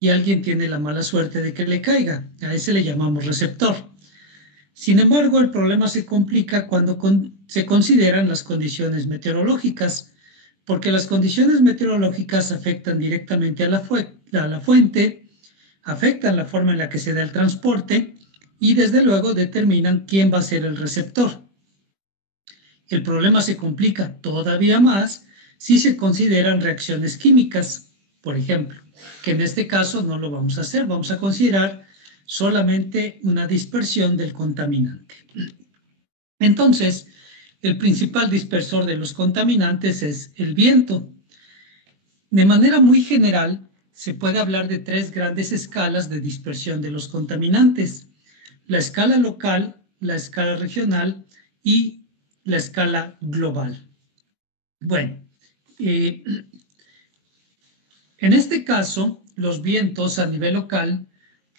y alguien tiene la mala suerte de que le caiga. A ese le llamamos receptor. Sin embargo, el problema se complica cuando se consideran las condiciones meteorológicas, porque las condiciones meteorológicas afectan directamente a la fuente, afectan la forma en la que se da el transporte y desde luego determinan quién va a ser el receptor. El problema se complica todavía más si se consideran reacciones químicas, por ejemplo, que en este caso no lo vamos a hacer, vamos a considerar solamente una dispersión del contaminante. Entonces, el principal dispersor de los contaminantes es el viento. De manera muy general, se puede hablar de tres grandes escalas de dispersión de los contaminantes: la escala local, la escala regional y la escala global. Bueno, en este caso, los vientos a nivel local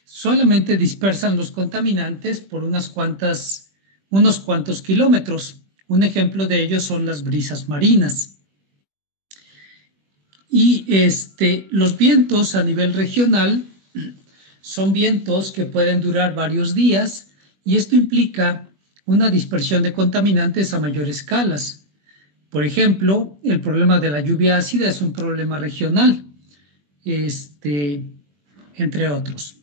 solamente dispersan los contaminantes por unos cuantos kilómetros. Un ejemplo de ello son las brisas marinas. Y los vientos a nivel regional son vientos que pueden durar varios días y esto implica una dispersión de contaminantes a mayores escalas. Por ejemplo, el problema de la lluvia ácida es un problema regional, entre otros.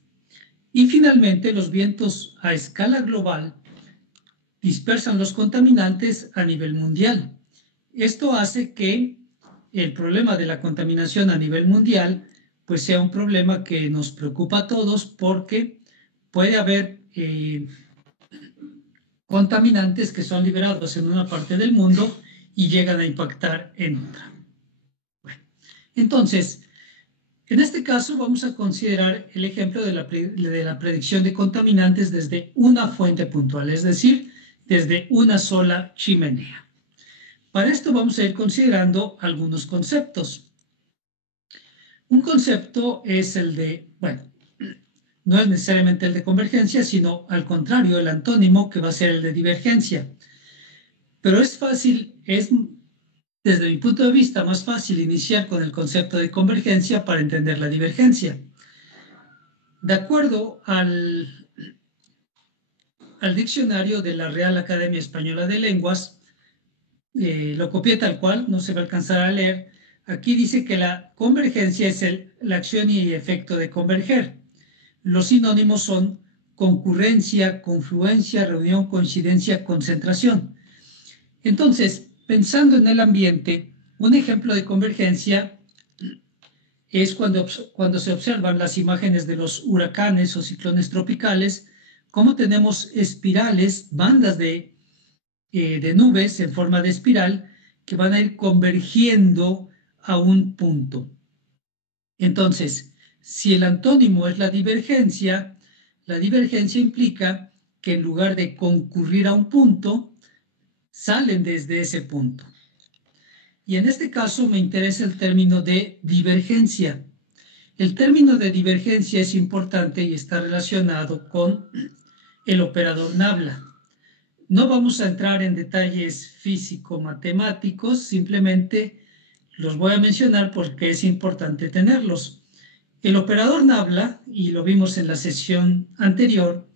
Y finalmente, los vientos a escala global dispersan los contaminantes a nivel mundial. Esto hace que el problema de la contaminación a nivel mundial pues sea un problema que nos preocupa a todos, porque puede haber contaminantes que son liberados en una parte del mundo y llegan a impactar en otra. Bueno, entonces, en este caso vamos a considerar el ejemplo de la predicción de contaminantes desde una fuente puntual, es decir, desde una sola chimenea. Para esto vamos a ir considerando algunos conceptos. Un concepto es el de, bueno, no es necesariamente el de convergencia, sino al contrario, el antónimo, que va a ser el de divergencia. Pero es fácil, desde mi punto de vista más fácil iniciar con el concepto de convergencia para entender la divergencia. De acuerdo al diccionario de la Real Academia Española de Lenguas, lo copié tal cual, no se va a alcanzar a leer. Aquí dice que la convergencia es la acción y efecto de converger. Los sinónimos son concurrencia, confluencia, reunión, coincidencia, concentración. Entonces, pensando en el ambiente, un ejemplo de convergencia es cuando se observan las imágenes de los huracanes o ciclones tropicales, cómo tenemos espirales, bandas de nubes en forma de espiral que van a ir convergiendo a un punto. Entonces, si el antónimo es la divergencia implica que en lugar de concurrir a un punto, salen desde ese punto. Y en este caso me interesa el término de divergencia. El término de divergencia es importante y está relacionado con el operador Nabla. No vamos a entrar en detalles físico-matemáticos, simplemente los voy a mencionar porque es importante tenerlos. El operador Nabla, y lo vimos en la sesión anterior,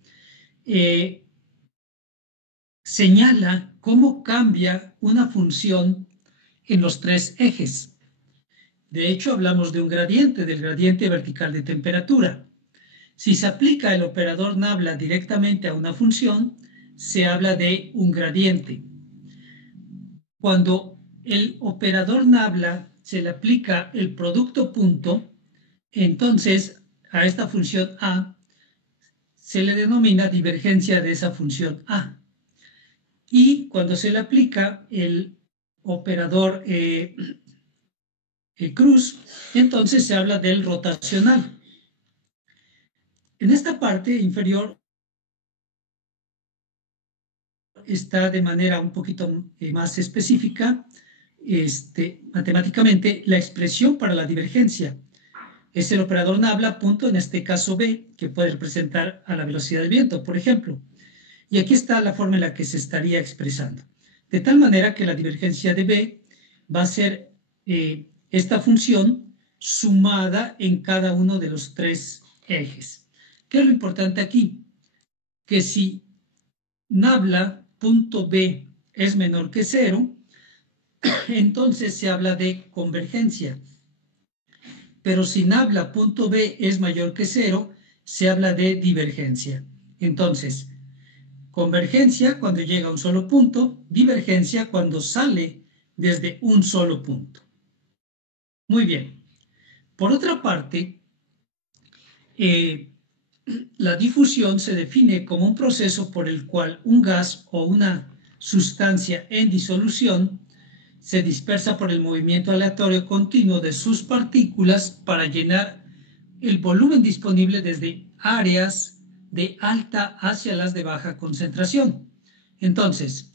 señala cómo cambia una función en los tres ejes. De hecho, hablamos de un gradiente, del gradiente vertical de temperatura. Si se aplica el operador Nabla directamente a una función, se habla de un gradiente. Cuando el operador Nabla se le aplica el producto punto, entonces a esta función A se le denomina divergencia de esa función A. Y cuando se le aplica el operador cruz, entonces se habla del rotacional. En esta parte inferior está de manera un poquito más específica, matemáticamente, la expresión para la divergencia. Es el operador Nabla, punto, en este caso B, que puede representar a la velocidad del viento, por ejemplo. Y aquí está la forma en la que se estaría expresando. De tal manera que la divergencia de B va a ser esta función sumada en cada uno de los tres ejes. ¿Qué es lo importante aquí? Que si nabla punto B es menor que 0, entonces se habla de convergencia. Pero si nabla punto B es mayor que 0, se habla de divergencia. Entonces, convergencia cuando llega a un solo punto, divergencia cuando sale desde un solo punto. Muy bien. Por otra parte, la difusión se define como un proceso por el cual un gas o una sustancia en disolución se dispersa por el movimiento aleatorio continuo de sus partículas para llenar el volumen disponible desde áreas de alta hacia las de baja concentración. Entonces,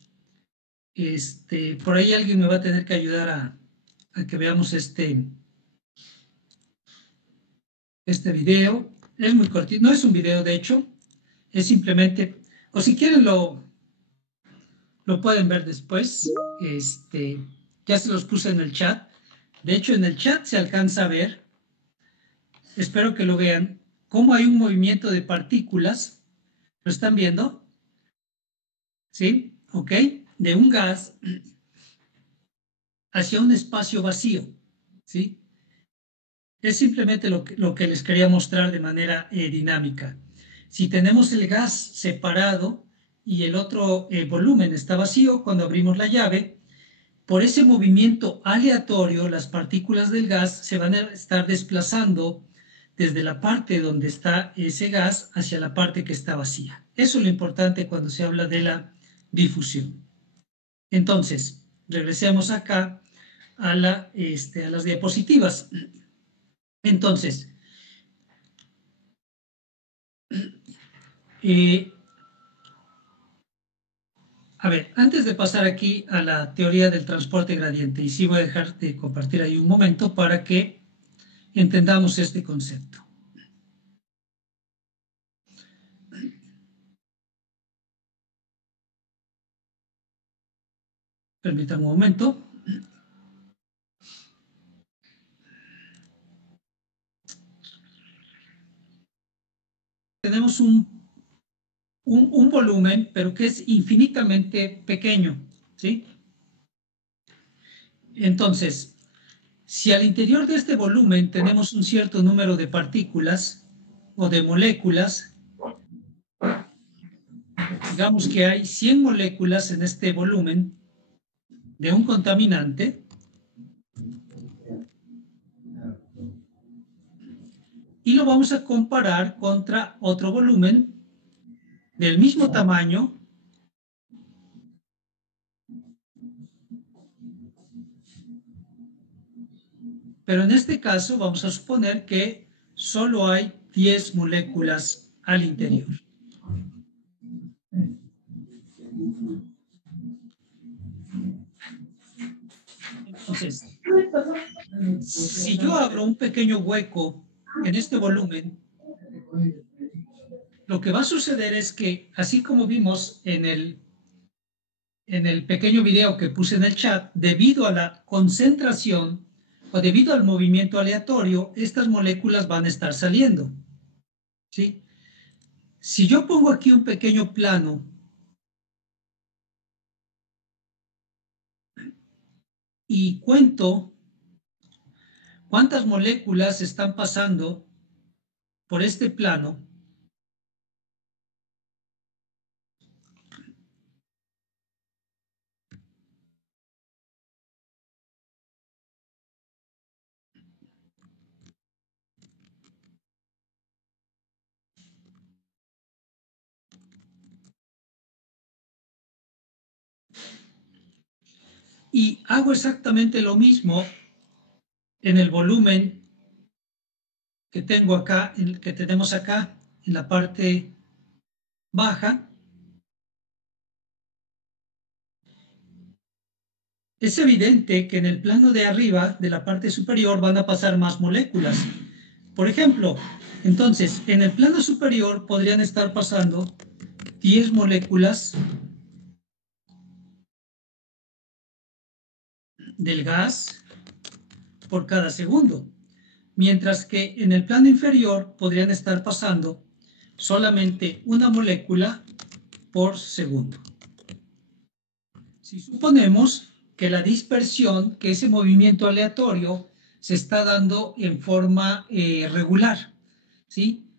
por ahí alguien me va a tener que ayudar a que veamos este video. Es muy cortito, no es un video de hecho, es simplemente, o si quieren lo pueden ver después. Ya se los puse en el chat. De hecho, en el chat se alcanza a ver, espero que lo vean, cómo hay un movimiento de partículas. ¿Lo están viendo? ¿Sí? ¿Ok? De un gas hacia un espacio vacío. ¿Sí? Es simplemente lo que les quería mostrar de manera dinámica. Si tenemos el gas separado y el otro volumen está vacío, cuando abrimos la llave, por ese movimiento aleatorio, las partículas del gas se van a estar desplazando desde la parte donde está ese gas hacia la parte que está vacía. Eso es lo importante cuando se habla de la difusión. Entonces, regresemos acá a las diapositivas. Entonces, a ver, antes de pasar aquí a la teoría del transporte gradiente, y sí voy a dejar de compartir ahí un momento para que entendamos este concepto. Permítanme un momento. Tenemos un volumen, pero que es infinitamente pequeño, ¿sí? Entonces, si al interior de este volumen tenemos un cierto número de partículas o de moléculas, digamos que hay 100 moléculas en este volumen de un contaminante, y lo vamos a comparar contra otro volumen del mismo tamaño, pero en este caso vamos a suponer que solo hay 10 moléculas al interior. Entonces, si yo abro un pequeño hueco en este volumen, lo que va a suceder es que, así como vimos en el pequeño video que puse en el chat, debido a la concentración o debido al movimiento aleatorio, estas moléculas van a estar saliendo, ¿sí? Si yo pongo aquí un pequeño plano y cuento cuántas moléculas están pasando por este plano, y hago exactamente lo mismo en el volumen que tengo acá, que tenemos acá en la parte baja, es evidente que en el plano de arriba, de la parte superior, van a pasar más moléculas. Por ejemplo, entonces, en el plano superior podrían estar pasando 10 moléculas del gas por cada segundo. mientras que en el plano inferior podrían estar pasando solamente una molécula por segundo. Si suponemos que la dispersión, que ese movimiento aleatorio se está dando en forma regular, ¿sí?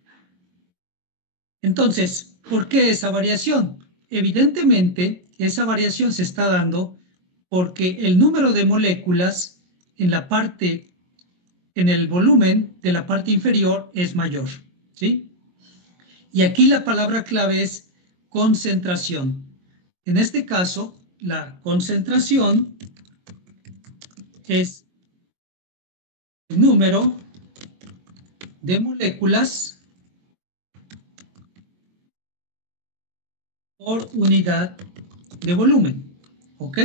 Entonces, ¿por qué esa variación? Evidentemente, esa variación se está dando porque el número de moléculas en la parte, en el volumen de la parte inferior es mayor, ¿sí? Y aquí la palabra clave es concentración. En este caso, la concentración es el número de moléculas por unidad de volumen, ¿ok?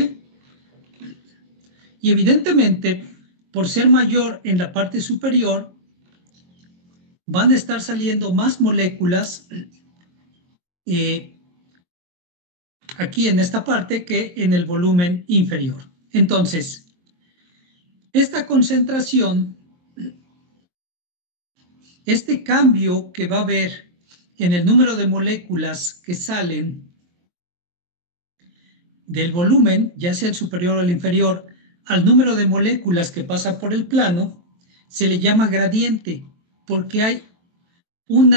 Y evidentemente, por ser mayor en la parte superior, van a estar saliendo más moléculas aquí en esta parte que en el volumen inferior. Entonces, esta concentración, este cambio que va a haber en el número de moléculas que salen del volumen, ya sea el superior o el inferior, al número de moléculas que pasa por el plano, se le llama gradiente, porque hay un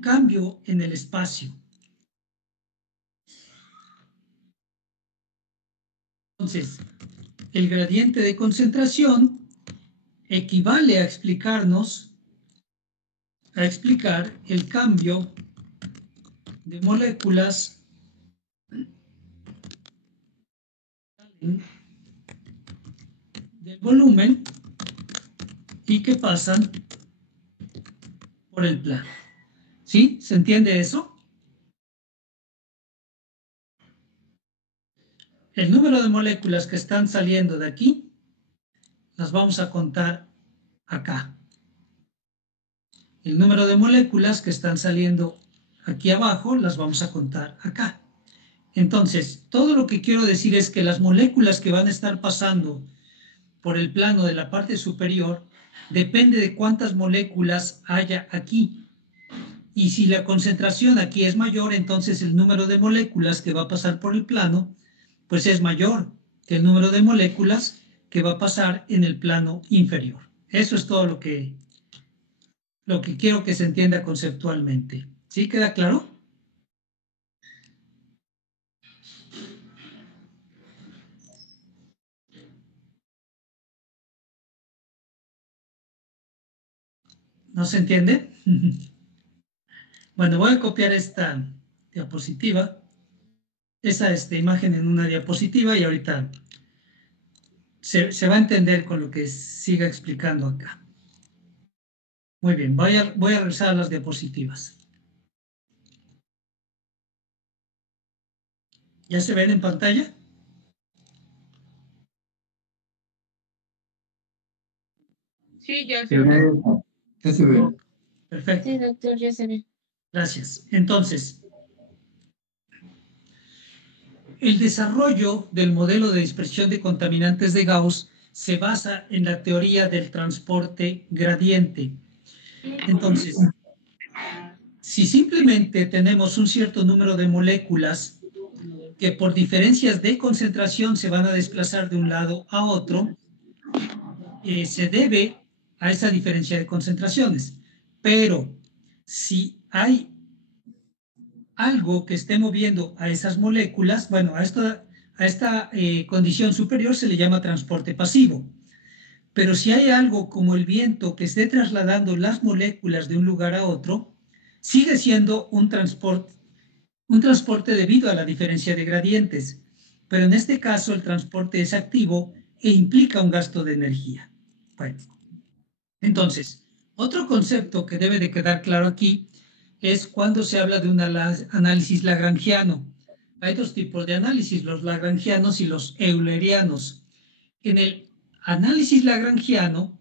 cambio en el espacio. Entonces, el gradiente de concentración equivale a explicar el cambio de moléculas del volumen y que pasan por el plano. ¿Sí? ¿Se entiende eso? El número de moléculas que están saliendo de aquí las vamos a contar acá. El número de moléculas que están saliendo aquí abajo las vamos a contar acá. Entonces, todo lo que quiero decir es que las moléculas que van a estar pasando por el plano de la parte superior depende de cuántas moléculas haya aquí. Y si la concentración aquí es mayor, entonces el número de moléculas que va a pasar por el plano, pues es mayor que el número de moléculas que va a pasar en el plano inferior. Eso es todo lo que quiero que se entienda conceptualmente. ¿Sí queda claro? ¿No se entiende? Bueno, voy a copiar esta diapositiva, esta imagen en una diapositiva y ahorita se va a entender con lo que siga explicando acá. Muy bien, voy a regresar a las diapositivas. ¿Ya se ven en pantalla? Sí, ya se ve. Ya se ve. Perfecto. Sí, doctor, ya se ve. Gracias. Entonces, el desarrollo del modelo de dispersión de contaminantes de Gauss se basa en la teoría del transporte gradiente. Entonces, si simplemente tenemos un cierto número de moléculas que por diferencias de concentración se van a desplazar de un lado a otro, se debe a esa diferencia de concentraciones. Pero si hay algo que esté moviendo a esas moléculas, bueno, a esta condición superior se le llama transporte pasivo. Pero si hay algo como el viento que esté trasladando las moléculas de un lugar a otro, sigue siendo un transporte debido a la diferencia de gradientes. Pero en este caso el transporte es activo e implica un gasto de energía. Bueno, entonces, otro concepto que debe de quedar claro aquí es cuando se habla de un análisis lagrangiano. Hay dos tipos de análisis, los lagrangianos y los eulerianos. En el análisis lagrangiano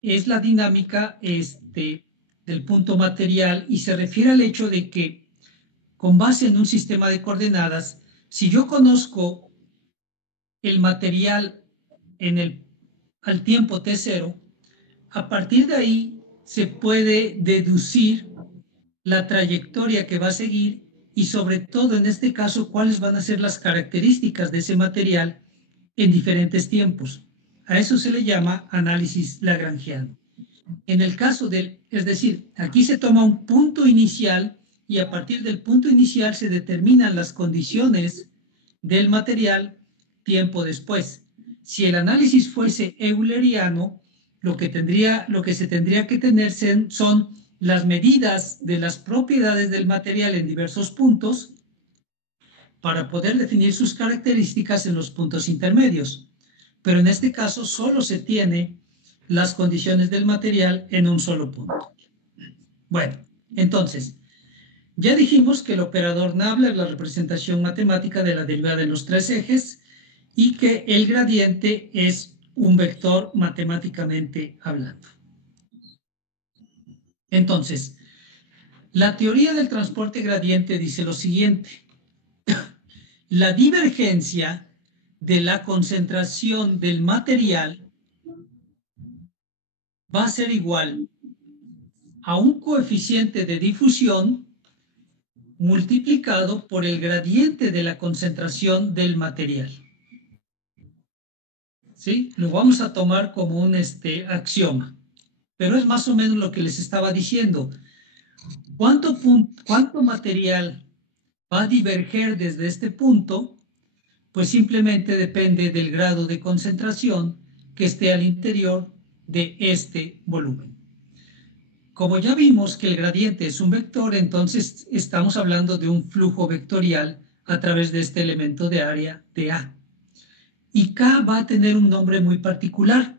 es la dinámica del punto material y se refiere al hecho de que con base en un sistema de coordenadas, si yo conozco el material al tiempo t0, A partir de ahí se puede deducir la trayectoria que va a seguir y sobre todo en este caso cuáles van a ser las características de ese material en diferentes tiempos. A eso se le llama análisis lagrangiano. En el caso del, es decir, aquí se toma un punto inicial y a partir del punto inicial se determinan las condiciones del material tiempo después. Si el análisis fuese euleriano, lo que se tendría que tener son las medidas de las propiedades del material en diversos puntos para poder definir sus características en los puntos intermedios. Pero en este caso solo se tiene las condiciones del material en un solo punto. Bueno, entonces, ya dijimos que el operador Nabla es la representación matemática de la derivada en los tres ejes y que el gradiente es un vector matemáticamente hablando. Entonces, la teoría del transporte gradiente dice lo siguiente. La divergencia de la concentración del material va a ser igual a un coeficiente de difusión multiplicado por el gradiente de la concentración del material. ¿Sí? Lo vamos a tomar como un axioma, pero es más o menos lo que les estaba diciendo. ¿Cuánto material va a diverger desde este punto? Pues simplemente depende del grado de concentración que esté al interior de este volumen. Como ya vimos que el gradiente es un vector, entonces estamos hablando de un flujo vectorial a través de este elemento de área de A. Y K va a tener un nombre muy particular.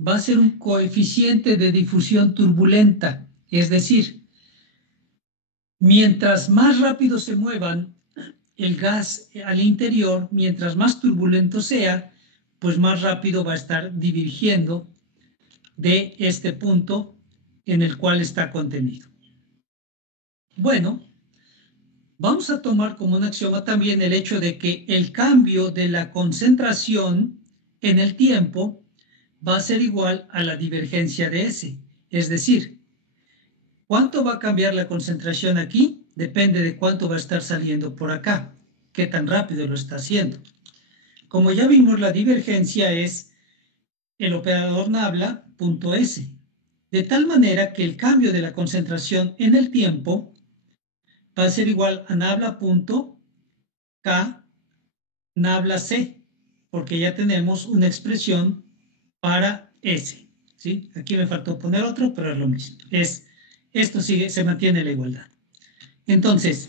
Va a ser un coeficiente de difusión turbulenta, es decir, mientras más rápido se muevan el gas al interior, mientras más turbulento sea, pues más rápido va a estar divergiendo de este punto en el cual está contenido. Bueno, vamos a tomar como un axioma también el hecho de que el cambio de la concentración en el tiempo va a ser igual a la divergencia de S. Es decir, ¿cuánto va a cambiar la concentración aquí? Depende de cuánto va a estar saliendo por acá, qué tan rápido lo está haciendo. Como ya vimos, la divergencia es el operador Nabla punto S, de tal manera que el cambio de la concentración en el tiempo va a ser igual a Nabla punto K Nabla C, porque ya tenemos una expresión para S. ¿Sí? Aquí me faltó poner otro, pero es lo mismo. Esto sigue, se mantiene la igualdad. Entonces,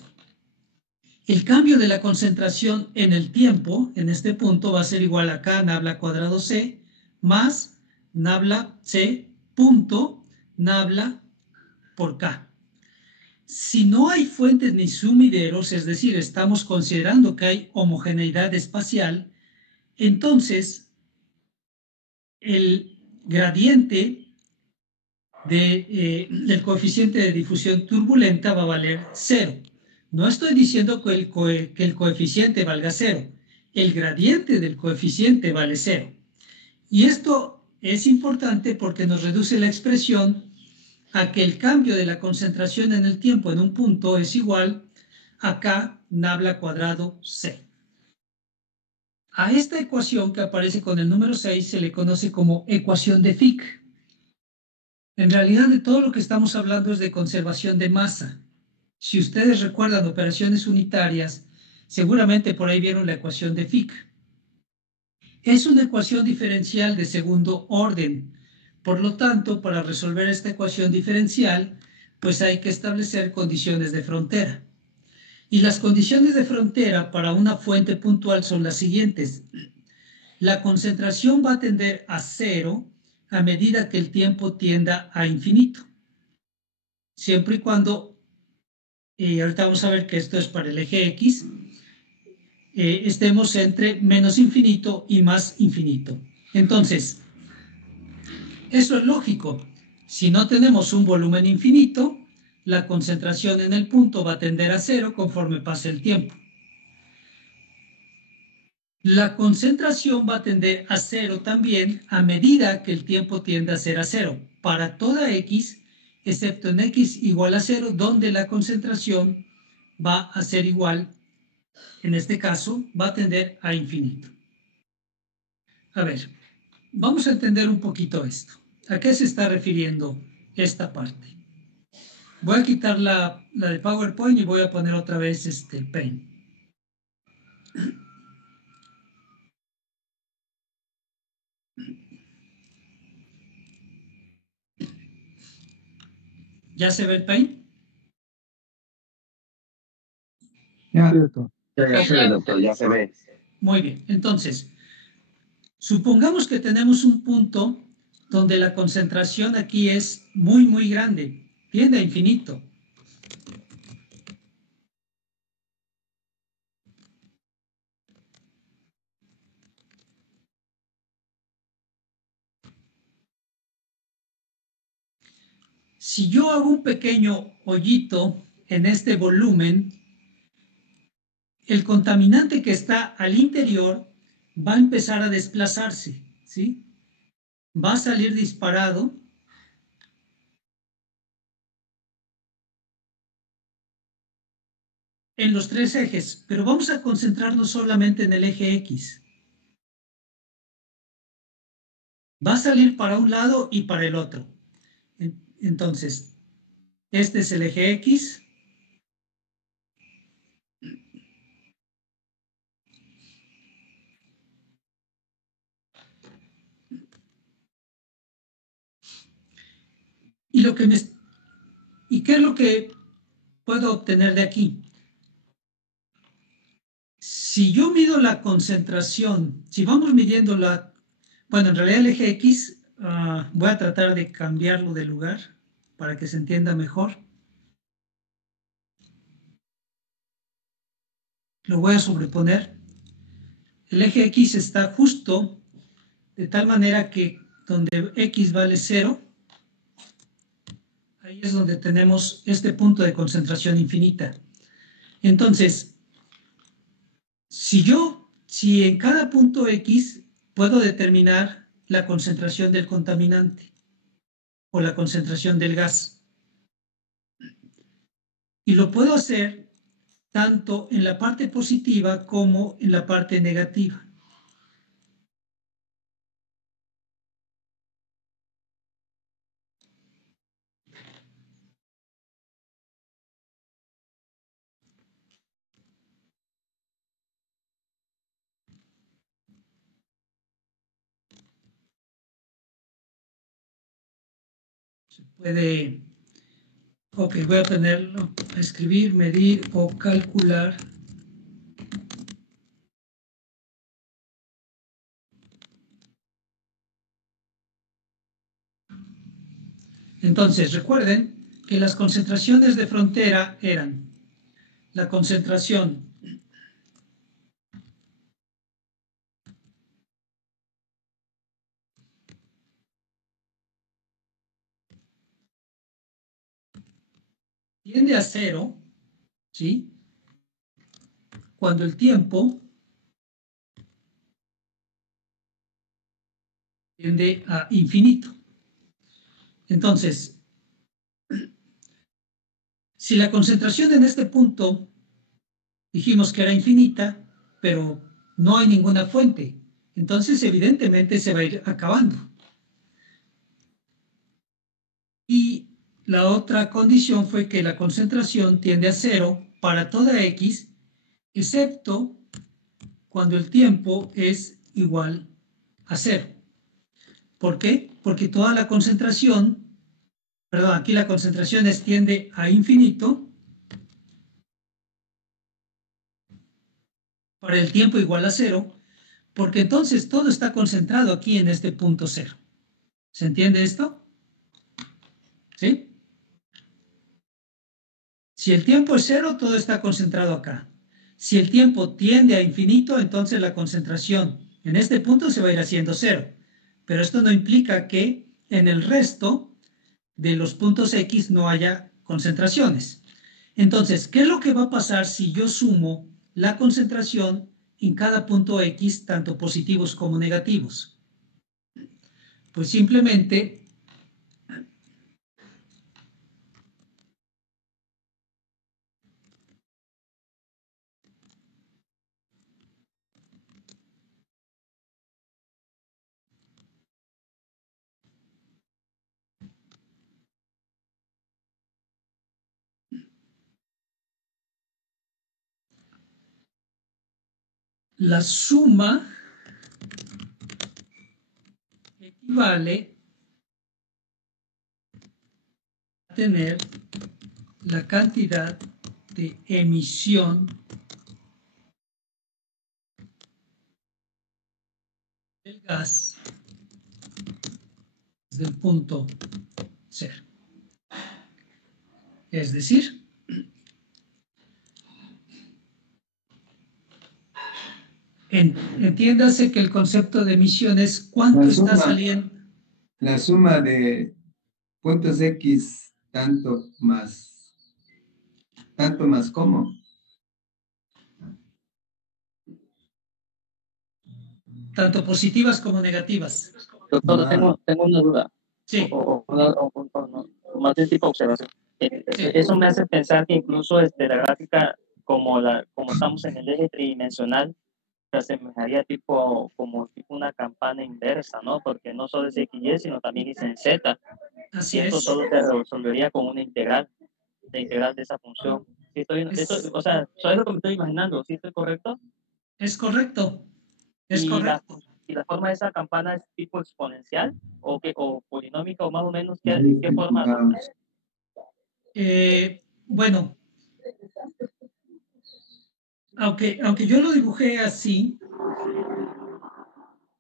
el cambio de la concentración en el tiempo, en este punto, va a ser igual a K Nabla cuadrado C más Nabla C punto Nabla por K. Si no hay fuentes ni sumideros, es decir, estamos considerando que hay homogeneidad espacial, entonces el gradiente del coeficiente de difusión turbulenta va a valer 0. No estoy diciendo que el coeficiente valga 0. El gradiente del coeficiente vale 0. Y esto es importante porque nos reduce la expresión a que el cambio de la concentración en el tiempo en un punto es igual a K Nabla cuadrado C. A esta ecuación que aparece con el número 6 se le conoce como ecuación de Fick. En realidad de todo lo que estamos hablando es de conservación de masa. Si ustedes recuerdan operaciones unitarias, seguramente por ahí vieron la ecuación de Fick. Es una ecuación diferencial de segundo orden. Por lo tanto, para resolver esta ecuación diferencial, pues hay que establecer condiciones de frontera. Y las condiciones de frontera para una fuente puntual son las siguientes. La concentración va a tender a 0 a medida que el tiempo tienda a infinito. Siempre y cuando, ahorita vamos a ver que esto es para el eje X, estemos entre menos infinito y más infinito. Entonces, eso es lógico. Si no tenemos un volumen infinito, la concentración en el punto va a tender a 0 conforme pase el tiempo. La concentración va a tender a 0 también a medida que el tiempo tiende a ser a 0. para toda X, excepto en X igual a 0, donde la concentración va a ser igual, en este caso, va a tender a infinito. A ver, vamos a entender un poquito esto. ¿A qué se está refiriendo esta parte? Voy a quitar la de PowerPoint y voy a poner otra vez el Paint. ¿Ya se ve el Paint? Ya, doctor, ya se ve. Muy bien, entonces, supongamos que tenemos un punto donde la concentración aquí es muy, muy grande, tiende a infinito. Si yo hago un pequeño hoyito en este volumen, el contaminante que está al interior va a empezar a desplazarse, ¿sí? Va a salir disparado en los tres ejes, pero vamos a concentrarnos solamente en el eje X. Va a salir para un lado y para el otro. Entonces, este es el eje X. ¿Y qué es lo que puedo obtener de aquí? Si yo mido la concentración, si vamos midiendo bueno, en realidad el eje X, voy a tratar de cambiarlo de lugar para que se entienda mejor. Lo voy a sobreponer. El eje X está justo de tal manera que donde X vale 0, ahí es donde tenemos este punto de concentración infinita. Entonces, si en cada punto X puedo determinar la concentración del contaminante o la concentración del gas, y lo puedo hacer tanto en la parte positiva como en la parte negativa. Se puede, ok, voy a tenerlo, a escribir, medir o calcular. Entonces, recuerden que las concentraciones de frontera eran la concentración tiende a 0, ¿sí? Cuando el tiempo tiende a infinito. Entonces, si la concentración en este punto dijimos que era infinita, pero no hay ninguna fuente, entonces evidentemente se va a ir acabando. Y la otra condición fue que la concentración tiende a 0 para toda X, excepto cuando el tiempo es igual a 0. ¿Por qué? Porque toda la concentración, perdón, aquí la concentración tiende a infinito para el tiempo igual a 0, porque entonces todo está concentrado aquí en este punto 0. ¿Se entiende esto? ¿Sí? Si el tiempo es 0, todo está concentrado acá. Si el tiempo tiende a infinito, entonces la concentración en este punto se va a ir haciendo 0. Pero esto no implica que en el resto de los puntos X no haya concentraciones. Entonces, ¿qué es lo que va a pasar si yo sumo la concentración en cada punto X, tanto positivos como negativos? Pues simplemente la suma equivale a tener la cantidad de emisión del gas desde el punto cero. Es decir, entiéndase que el concepto de emisión es cuánto está saliendo. La suma de puntos X tanto más ¿cómo? Tanto positivas como negativas. Doctor, tengo una duda. Sí. O más de tipo observación. Sí. Eso me hace pensar que incluso la gráfica, como estamos en el eje tridimensional, se asemejaría como una campana inversa, ¿no? Porque no solo es X, Y, sino también es en Z. Así Y esto es. solo se resolvería con una integral, la integral de esa función. ¿Sí o sea, eso es lo que me estoy imaginando, ¿sí estoy correcto? Es correcto. Es ¿Y correcto. la forma de esa campana es tipo exponencial o polinómica o más o menos qué forma? Bueno, aunque yo lo dibujé así,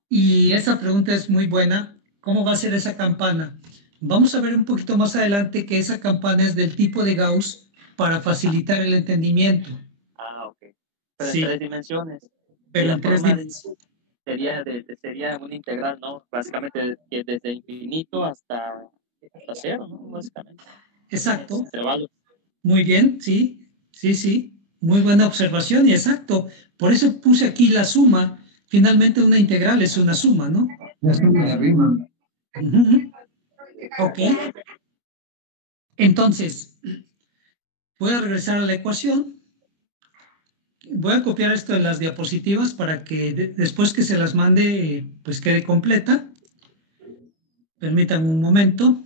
y esa pregunta es muy buena, ¿cómo va a ser esa campana? Vamos a ver un poquito más adelante que esa campana es del tipo de Gauss para facilitar el entendimiento. Ah, ok. Pero Sí, en 3 dimensiones. pero Y la en 3 forma dimensiones. sería una integral, ¿no? Básicamente desde infinito hasta cero, ¿no? Básicamente. Exacto. Intervalo. Muy bien, sí, sí, sí. Muy buena observación y exacto. Por eso puse aquí la suma. Finalmente una integral es una suma, ¿no? La suma de arriba. Ok. Entonces, voy a regresar a la ecuación. Voy a copiar esto de las diapositivas para que después que se las mande, pues quede completa. Permítanme un momento.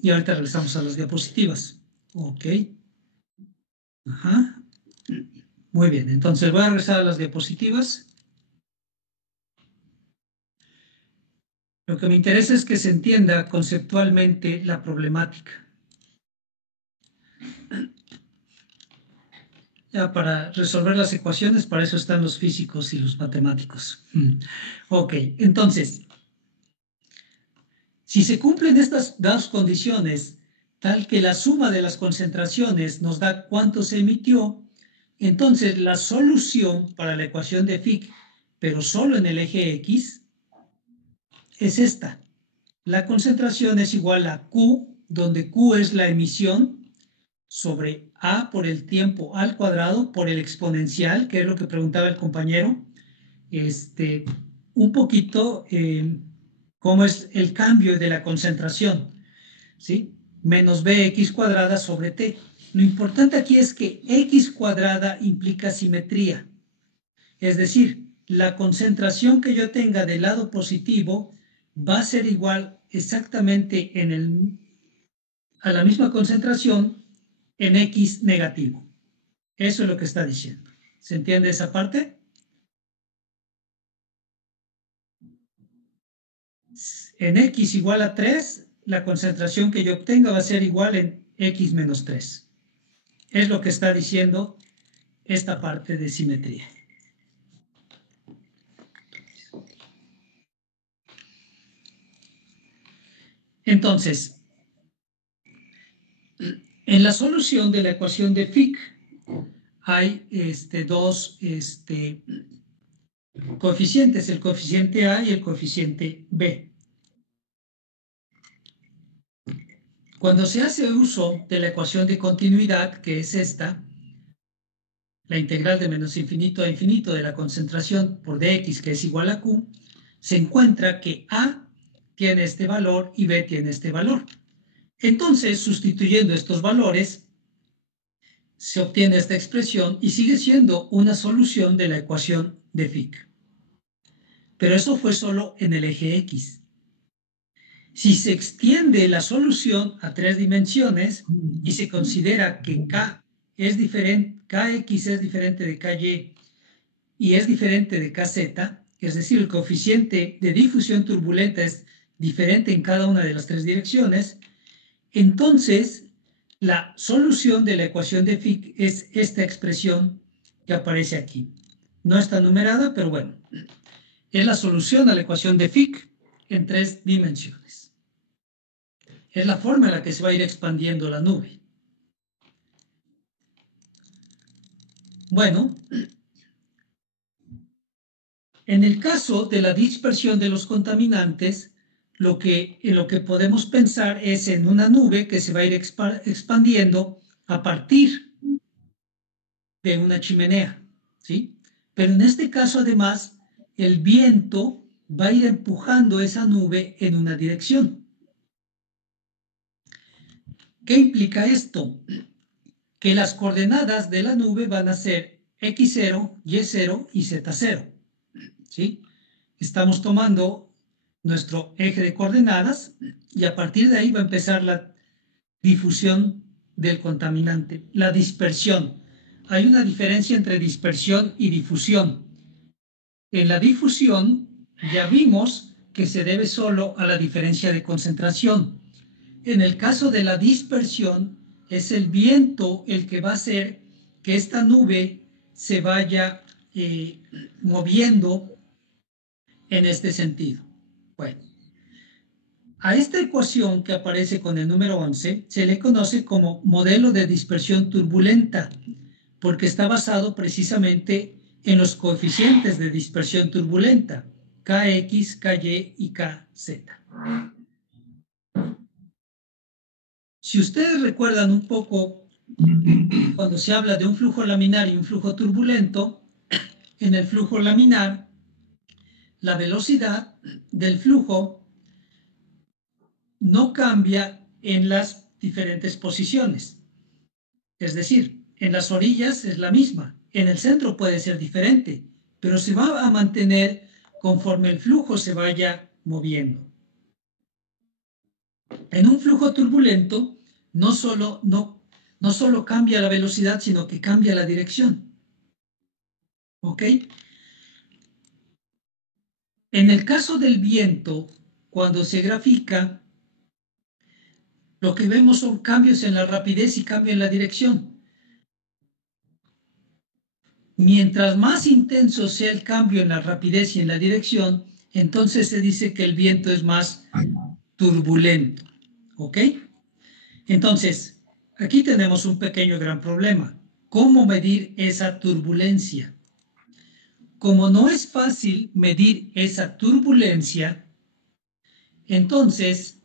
Y ahorita regresamos a las diapositivas. Ok. Ajá. Muy bien. Entonces voy a regresar a las diapositivas. Lo que me interesa es que se entienda conceptualmente la problemática. Ya para resolver las ecuaciones, para eso están los físicos y los matemáticos. Ok, entonces, si se cumplen estas dos condiciones, tal que la suma de las concentraciones nos da cuánto se emitió, entonces la solución para la ecuación de Fick, pero solo en el eje X, es esta. La concentración es igual a Q, donde Q es la emisión, sobre A por el tiempo al cuadrado por el exponencial, que es lo que preguntaba el compañero. Un poquito cómo es el cambio de la concentración, ¿sí? Menos bx cuadrada sobre t. Lo importante aquí es que x cuadrada implica simetría. Es decir, la concentración que yo tenga del lado positivo va a ser igual exactamente a la misma concentración en x negativo. Eso es lo que está diciendo. ¿Se entiende esa parte? En x igual a 3, la concentración que yo obtenga va a ser igual en x menos 3. Es lo que está diciendo esta parte de simetría. Entonces, en la solución de la ecuación de Fick hay dos coeficientes, el coeficiente A y el coeficiente B. Cuando se hace uso de la ecuación de continuidad, que es esta, la integral de menos infinito a infinito de la concentración por dx, que es igual a q, se encuentra que A tiene este valor y B tiene este valor. Entonces, sustituyendo estos valores, se obtiene esta expresión y sigue siendo una solución de la ecuación de Fick. Pero eso fue solo en el eje X. Si se extiende la solución a 3 dimensiones y se considera que K es diferente, Kx es diferente de Ky y es diferente de kz, es decir, el coeficiente de difusión turbulenta es diferente en cada una de las tres direcciones, entonces la solución de la ecuación de Fick es esta expresión que aparece aquí. No está numerada, pero bueno, es la solución a la ecuación de Fick en tres dimensiones. Es la forma en la que se va a ir expandiendo la nube. Bueno, en el caso de la dispersión de los contaminantes, lo que podemos pensar es en una nube que se va a ir expandiendo a partir de una chimenea, ¿sí? Pero en este caso, además, el viento va a ir empujando esa nube en una dirección. ¿Qué implica esto? Que las coordenadas de la nube van a ser x0, y0 y z0, ¿sí? Estamos tomando nuestro eje de coordenadas y a partir de ahí va a empezar la difusión del contaminante, la dispersión. Hay una diferencia entre dispersión y difusión. En la difusión ya vimos que se debe solo a la diferencia de concentración. En el caso de la dispersión, es el viento el que va a hacer que esta nube se vaya moviendo en este sentido. Bueno, a esta ecuación que aparece con el número 11 se le conoce como modelo de dispersión turbulenta, porque está basado precisamente en los coeficientes de dispersión turbulenta, Kx, Ky y Kz. Si ustedes recuerdan un poco, cuando se habla de un flujo laminar y un flujo turbulento, en el flujo laminar, la velocidad del flujo no cambia en las diferentes posiciones. Es decir, en las orillas es la misma, en el centro puede ser diferente, pero se va a mantener conforme el flujo se vaya moviendo. En un flujo turbulento no solo cambia la velocidad, sino que cambia la dirección. ¿Ok? En el caso del viento, cuando se grafica, lo que vemos son cambios en la rapidez y cambio en la dirección. Mientras más intenso sea el cambio en la rapidez y en la dirección, entonces se dice que el viento es más turbulento. ¿Ok? Entonces, aquí tenemos un pequeño gran problema. ¿Cómo medir esa turbulencia? Como no es fácil medir esa turbulencia, entonces,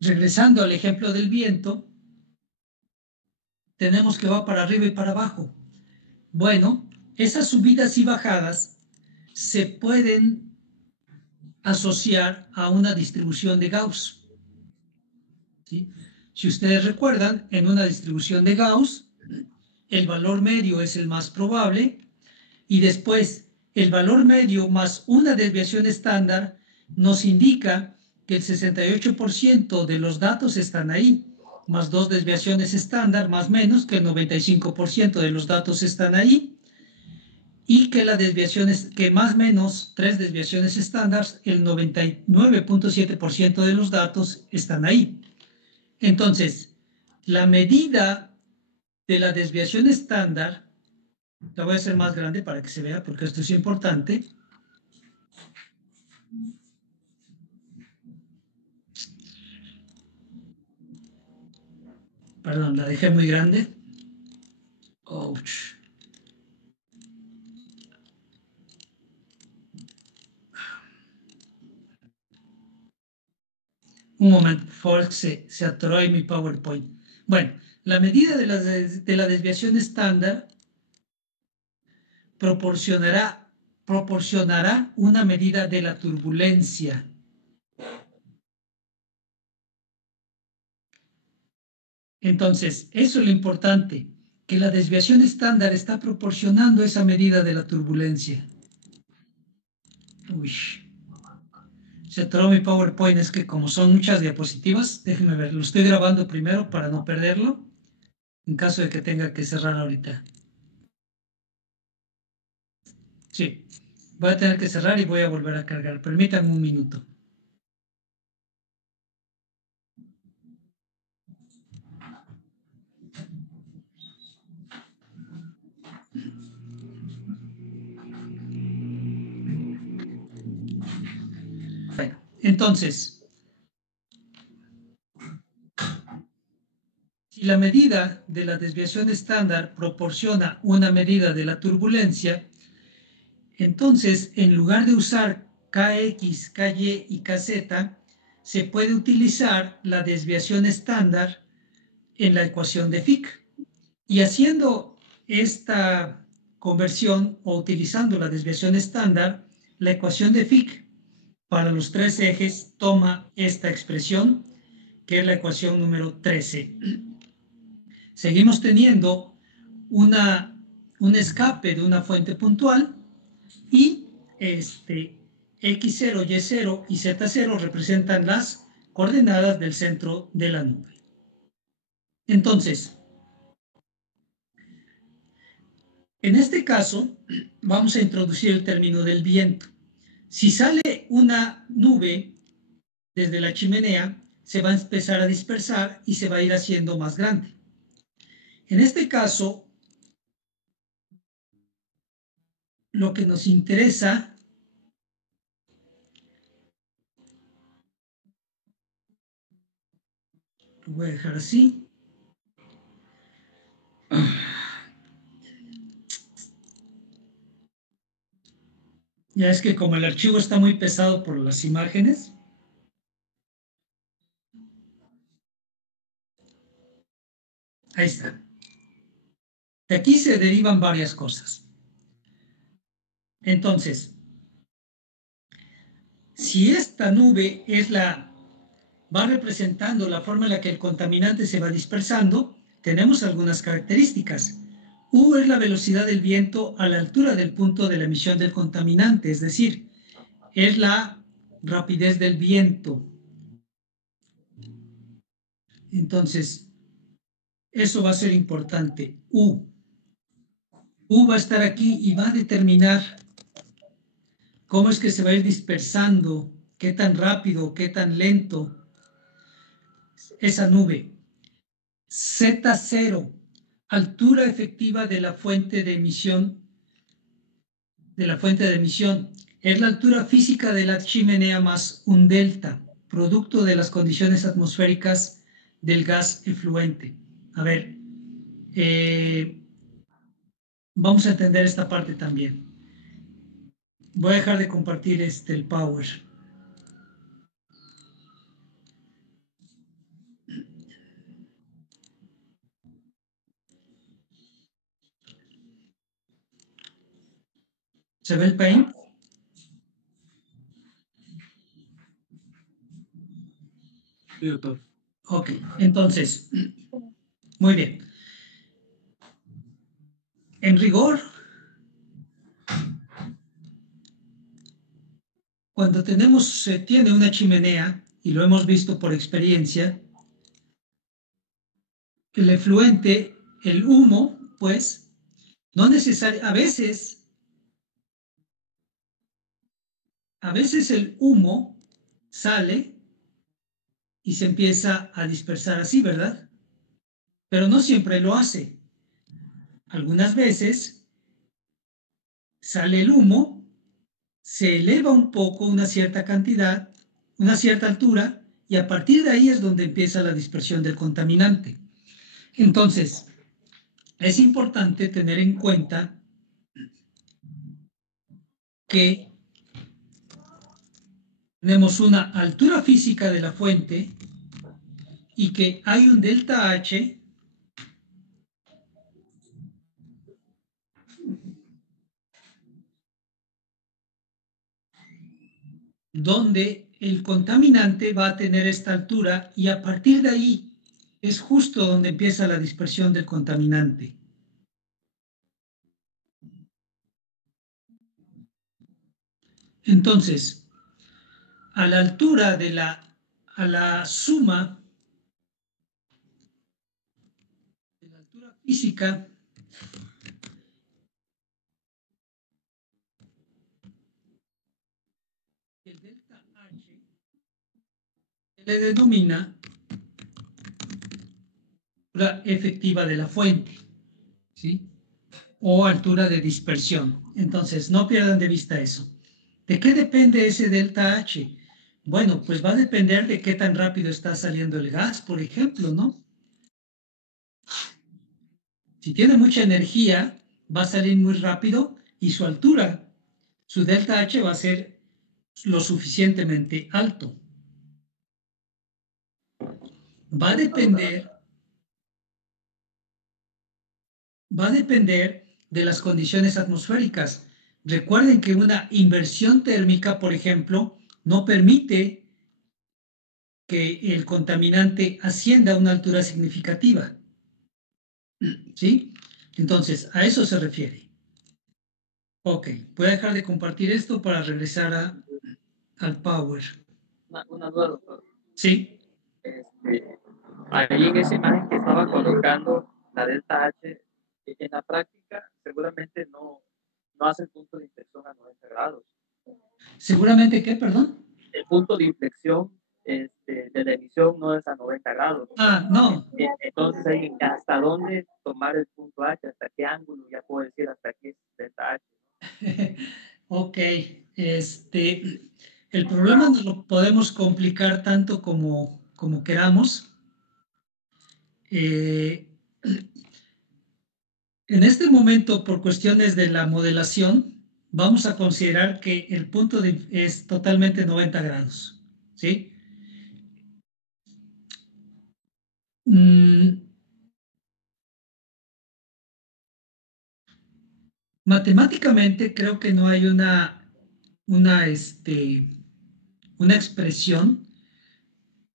regresando al ejemplo del viento, tenemos que va para arriba y para abajo. Bueno, esas subidas y bajadas se pueden asociar a una distribución de Gauss. ¿Sí? Si ustedes recuerdan, en una distribución de Gauss, el valor medio es el más probable y después el valor medio más una desviación estándar nos indica que el 68% de los datos están ahí, más dos desviaciones estándar, más menos que el 95% de los datos están ahí, y que la desviación es que más menos tres desviaciones estándar, el 99.7% de los datos están ahí. Entonces, la medida de la desviación estándar, la voy a hacer más grande para que se vea, porque esto es importante. Perdón, la dejé muy grande. Ouch. Un momento, por favor, se atoró ahí mi PowerPoint. Bueno, la medida de la desviación estándar proporcionará una medida de la turbulencia. Entonces, eso es lo importante, que la desviación estándar está proporcionando esa medida de la turbulencia. Uy. Se atoró mi PowerPoint, es que como son muchas diapositivas, déjenme ver, lo estoy grabando primero para no perderlo, en caso de que tenga que cerrar ahorita. Sí. Voy a tener que cerrar y voy a volver a cargar. Permítanme un minuto. Bueno, entonces, si la medida de la desviación estándar proporciona una medida de la turbulencia, entonces, en lugar de usar Kx, Ky y Kz, se puede utilizar la desviación estándar en la ecuación de Fick. Y haciendo esta conversión o utilizando la desviación estándar, la ecuación de Fick para los tres ejes toma esta expresión, que es la ecuación número 13. Seguimos teniendo un escape de una fuente puntual y X0, Y0 y Z0 representan las coordenadas del centro de la nube. Entonces, en este caso, vamos a introducir el término del viento. Si sale una nube desde la chimenea, se va a empezar a dispersar y se va a ir haciendo más grande. En este caso, lo que nos interesa, lo voy a dejar así. Ya es que como el archivo está muy pesado por las imágenes, ahí está. De aquí se derivan varias cosas. Entonces, si esta nube va representando la forma en la que el contaminante se va dispersando, tenemos algunas características. U es la velocidad del viento a la altura del punto de la emisión del contaminante, es decir, es la rapidez del viento. Entonces, eso va a ser importante. U va a estar aquí y va a determinar cómo es que se va a ir dispersando, qué tan rápido, qué tan lento esa nube. Z0, altura efectiva de la fuente de emisión, es la altura física de la chimenea más un delta, producto de las condiciones atmosféricas del gas efluente. A ver, vamos a entender esta parte también. Voy a dejar de compartir el Power. ¿Se ve el Paint? YouTube. Ok, entonces, muy bien. En rigor, cuando se tiene una chimenea, y lo hemos visto por experiencia, el efluente, el humo, pues, no necesariamente, a veces el humo sale y se empieza a dispersar así, ¿verdad? Pero no siempre lo hace. Algunas veces sale el humo, se eleva un poco una cierta cantidad, una cierta altura, y a partir de ahí es donde empieza la dispersión del contaminante. Entonces, es importante tener en cuenta que tenemos una altura física de la fuente y que hay un delta H donde el contaminante va a tener esta altura y a partir de ahí es justo donde empieza la dispersión del contaminante. Entonces, a la altura a la suma de la altura física le denomina altura efectiva de la fuente, ¿sí? O altura de dispersión. Entonces, no pierdan de vista eso. ¿De qué depende ese delta H? Bueno, pues va a depender de qué tan rápido está saliendo el gas, por ejemplo, ¿no? Si tiene mucha energía, va a salir muy rápido y su altura, su delta H va a ser lo suficientemente alto. Va a depender de las condiciones atmosféricas. Recuerden que una inversión térmica, por ejemplo, no permite que el contaminante ascienda a una altura significativa. ¿Sí? Entonces, a eso se refiere. Ok, voy a dejar de compartir esto para regresar al Power. Una duda, doctor. Sí. Ahí en esa imagen que estaba colocando la delta H, en la práctica seguramente no hace el punto de inflexión a 90 grados. ¿Seguramente qué, perdón? El punto de inflexión de la emisión no es a 90 grados. Ah, no. Entonces, ¿hasta dónde tomar el punto H? ¿Hasta qué ángulo? Ya puedo decir hasta aquí es delta H. Ok, el problema no lo podemos complicar tanto como queramos. En este momento, por cuestiones de la modelación, vamos a considerar que el punto es totalmente 90 grados, ¿sí? Matemáticamente creo que no hay una expresión.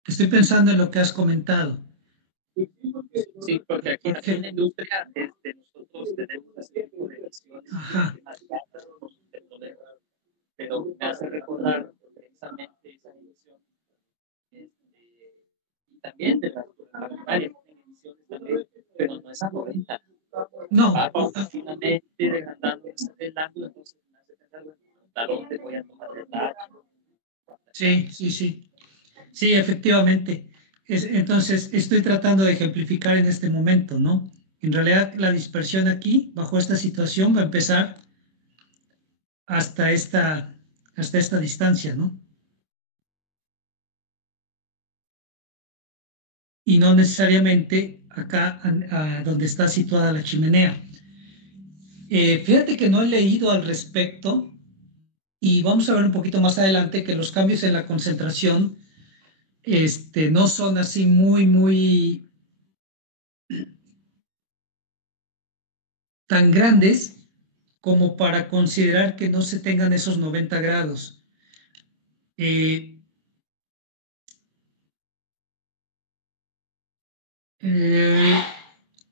Estoy pensando en lo que has comentado. Sí, porque aquí en la industria nosotros tenemos este tipo de versiones, pero me hace recordar precisamente esa edición y también de las primarias ediciones también, pero no es a 90. No. Va paulatinamente dejando el ángulo, entonces me hace pensar, ¿a dónde voy a tomar el H? Sí, sí, sí. Sí, efectivamente. Entonces, estoy tratando de ejemplificar en este momento, ¿no? En realidad, la dispersión aquí, bajo esta situación, va a empezar hasta esta distancia, ¿no? Y no necesariamente acá donde está situada la chimenea. Fíjate que no he leído al respecto y vamos a ver un poquito más adelante que los cambios en la concentración no son así muy tan grandes como para considerar que no se tengan esos 90 grados.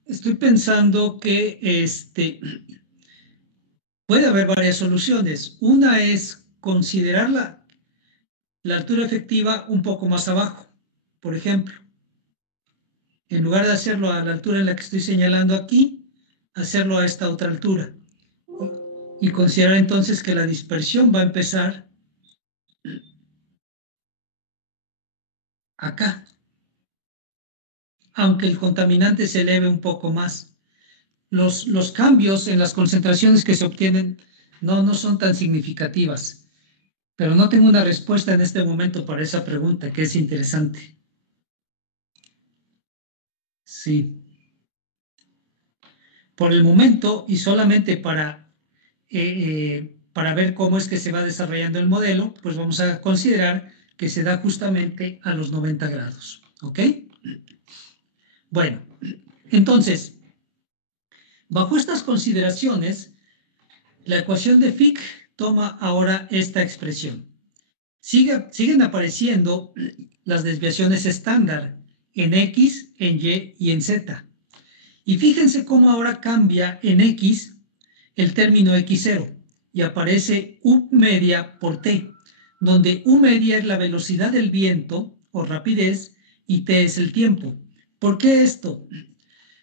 Estoy pensando que puede haber varias soluciones. Una es considerar la altura efectiva un poco más abajo, por ejemplo. En lugar de hacerlo a la altura en la que estoy señalando aquí, hacerlo a esta otra altura. Y considerar entonces que la dispersión va a empezar acá, aunque el contaminante se eleve un poco más. Los cambios en las concentraciones que se obtienen no son tan significativas, pero no tengo una respuesta en este momento para esa pregunta, que es interesante. Sí. Por el momento, y solamente para ver cómo es que se va desarrollando el modelo, pues vamos a considerar que se da justamente a los 90 grados. ¿Ok? Bueno, entonces, bajo estas consideraciones, la ecuación de Fick toma ahora esta expresión. Siguen apareciendo las desviaciones estándar en X, en Y y en Z. Y fíjense cómo ahora cambia en X el término X0 y aparece U media por T, donde U media es la velocidad del viento o rapidez y T es el tiempo. ¿Por qué esto?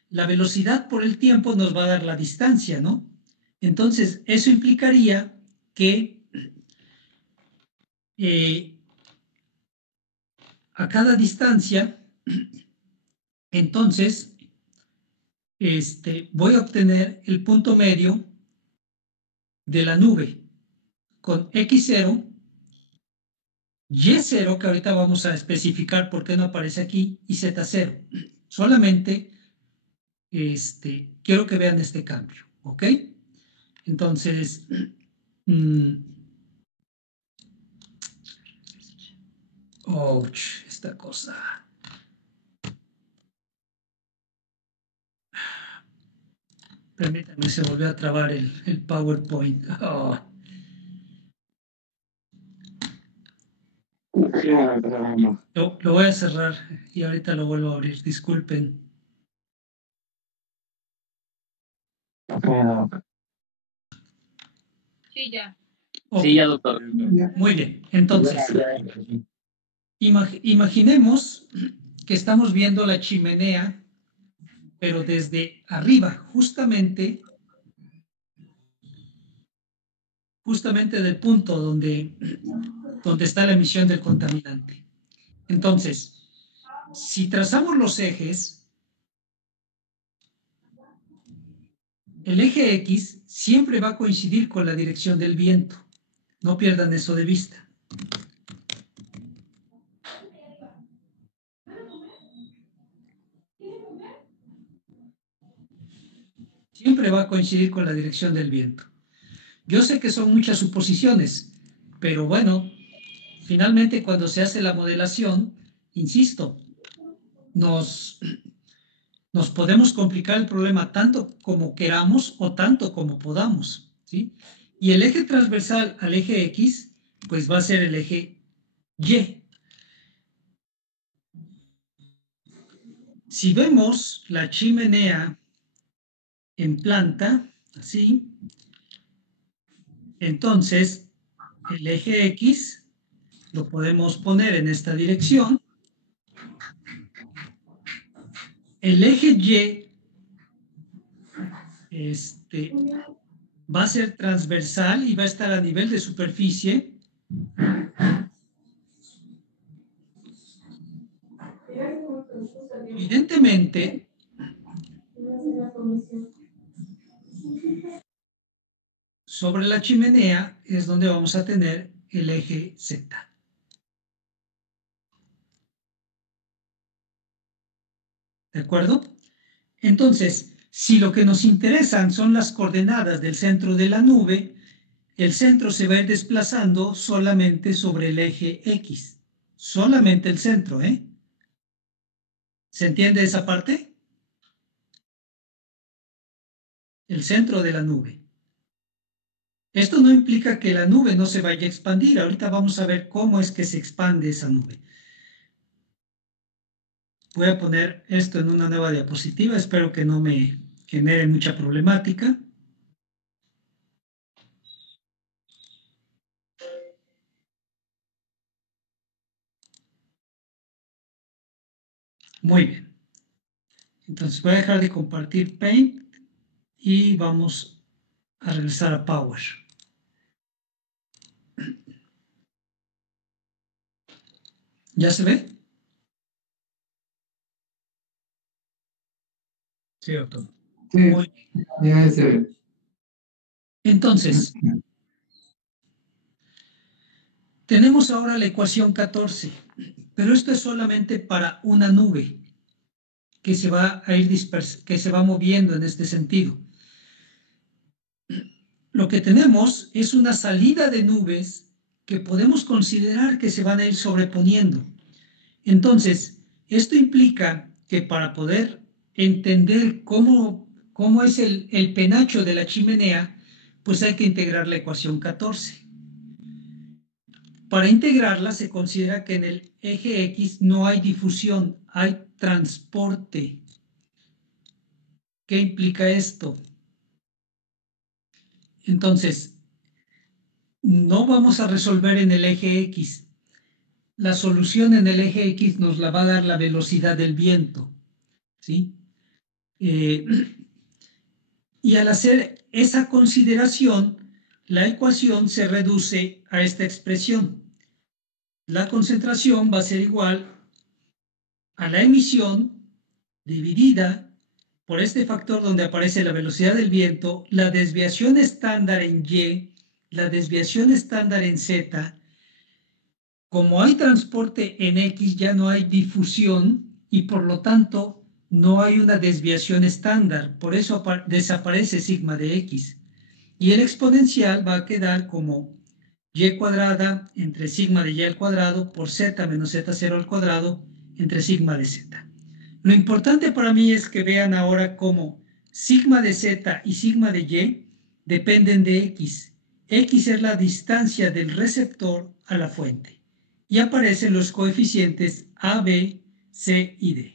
La velocidad por el tiempo nos va a dar la distancia, ¿no? Entonces, eso implicaría que a cada distancia, entonces voy a obtener el punto medio de la nube con x0, y0, que ahorita vamos a especificar por qué no aparece aquí, y z0. Solamente quiero que vean este cambio, ¿ok? Entonces, esta cosa. Permítanme, se volvió a trabar el PowerPoint. Oh. Lo voy a cerrar y ahorita lo vuelvo a abrir. Disculpen. Sí, ya. Okay. Sí, ya, doctor. Muy bien. Entonces, imaginemos que estamos viendo la chimenea, pero desde arriba, justamente del punto donde está la emisión del contaminante. Entonces, si trazamos los ejes, el eje X siempre va a coincidir con la dirección del viento. No pierdan eso de vista. Siempre va a coincidir con la dirección del viento. Yo sé que son muchas suposiciones, pero bueno, finalmente cuando se hace la modelación, insisto, nos podemos complicar el problema tanto como queramos o tanto como podamos, ¿sí? Y el eje transversal al eje X, pues va a ser el eje Y. Si vemos la chimenea en planta, así, entonces el eje X lo podemos poner en esta dirección. El eje Y va a ser transversal y va a estar a nivel de superficie. Evidentemente, sobre la chimenea es donde vamos a tener el eje Z. ¿De acuerdo? Entonces, si lo que nos interesan son las coordenadas del centro de la nube, el centro se va a ir desplazando solamente sobre el eje X. Solamente el centro, ¿eh? ¿Se entiende esa parte? El centro de la nube. Esto no implica que la nube no se vaya a expandir. Ahorita vamos a ver cómo es que se expande esa nube. Voy a poner esto en una nueva diapositiva. Espero que no me genere mucha problemática. Muy bien. Entonces voy a dejar de compartir Paint y vamos a regresar a Power. ¿Ya se ve? Sí, doctor. Sí, Muy bien. ya se ve. Entonces, tenemos ahora la ecuación 14, pero esto es solamente para una nube que se va a ir que se va moviendo en este sentido. Lo que tenemos es una salida de nubes que podemos considerar que se van a ir sobreponiendo. Entonces, esto implica que para poder entender cómo es el penacho de la chimenea, pues hay que integrar la ecuación 14. Para integrarla se considera que en el eje X no hay difusión, hay transporte. ¿Qué implica esto? Entonces, no vamos a resolver en el eje X. La solución en el eje X nos la va a dar la velocidad del viento, ¿sí? Y al hacer esa consideración, la ecuación se reduce a esta expresión. La concentración va a ser igual a la emisión dividida por este factor donde aparece la velocidad del viento, la desviación estándar en Y, la desviación estándar en Z. Como hay transporte en X, ya no hay difusión y por lo tanto no hay una desviación estándar. Por eso desaparece sigma de X. Y el exponencial va a quedar como y cuadrada entre sigma de y al cuadrado por z menos z0 al cuadrado entre sigma de z. Lo importante para mí es que vean ahora cómo sigma de z y sigma de y dependen de x. X es la distancia del receptor a la fuente. Y aparecen los coeficientes A, B, C y D.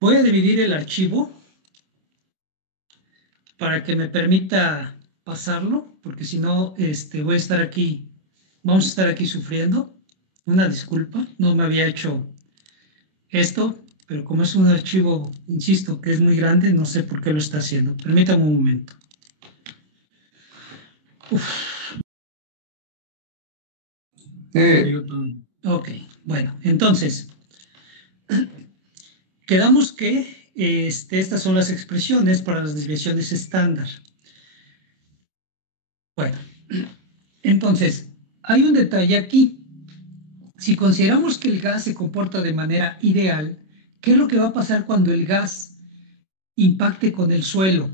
Voy a dividir el archivo para que me permita pasarlo, porque si no, voy a estar aquí, vamos a estar aquí sufriendo. Una disculpa, no me había hecho esto, pero como es un archivo, insisto, que es muy grande, no sé por qué lo está haciendo. Permítame un momento. Ok, bueno, entonces, quedamos que estas son las expresiones para las desviaciones estándar. Bueno, entonces, hay un detalle aquí. Si consideramos que el gas se comporta de manera ideal, ¿qué es lo que va a pasar cuando el gas impacte con el suelo?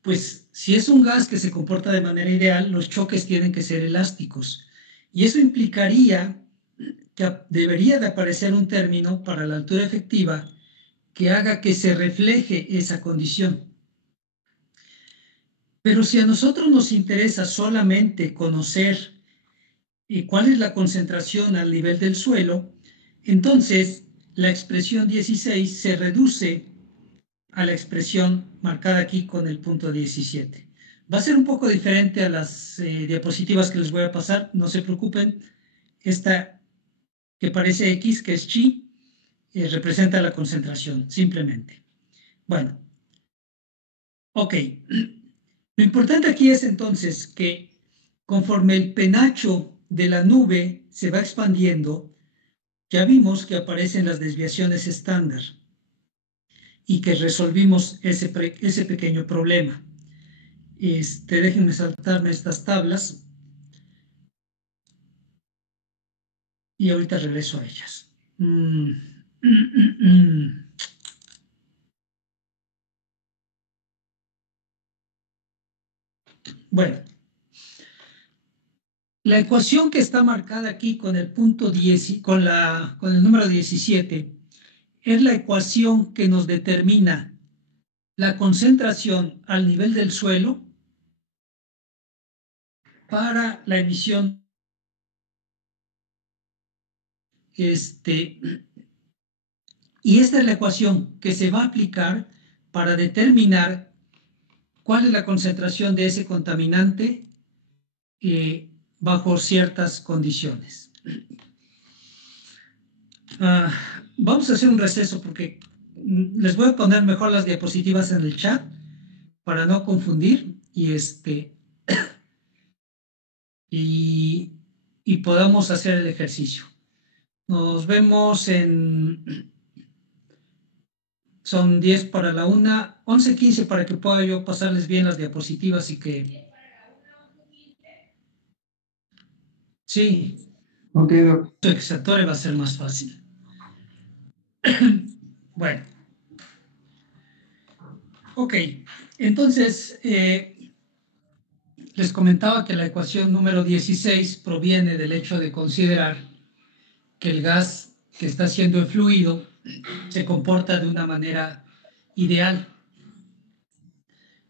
Pues si es un gas que se comporta de manera ideal, los choques tienen que ser elásticos. Y eso implicaría que debería de aparecer un término para la altura efectiva que haga que se refleje esa condición. Pero si a nosotros nos interesa solamente conocer cuál es la concentración al nivel del suelo, entonces la expresión 16 se reduce a la expresión marcada aquí con el punto 17. Va a ser un poco diferente a las diapositivas que les voy a pasar, no se preocupen. Esta que parece X, que es chi, representa la concentración, simplemente. Bueno, ok. Lo importante aquí es entonces que conforme el penacho de la nube se va expandiendo, ya vimos que aparecen las desviaciones estándar y que resolvimos ese pequeño problema. Déjenme saltarme estas tablas y ahorita regreso a ellas. Bueno, la ecuación que está marcada aquí con el punto 10, con el número 17, es la ecuación que nos determina la concentración al nivel del suelo para la emisión y esta es la ecuación que se va a aplicar para determinar cuál es la concentración de ese contaminante bajo ciertas condiciones. Vamos a hacer un receso porque les voy a poner mejor las diapositivas en el chat para no confundir y podamos hacer el ejercicio. Nos vemos son 10 para la 1, 11:15 para que pueda yo pasarles bien las diapositivas y que... Sí. Ok, doc. El exatore va a ser más fácil. Bueno. Ok, entonces les comentaba que la ecuación número 16 proviene del hecho de considerar que el gas que está siendo efluido se comporta de una manera ideal.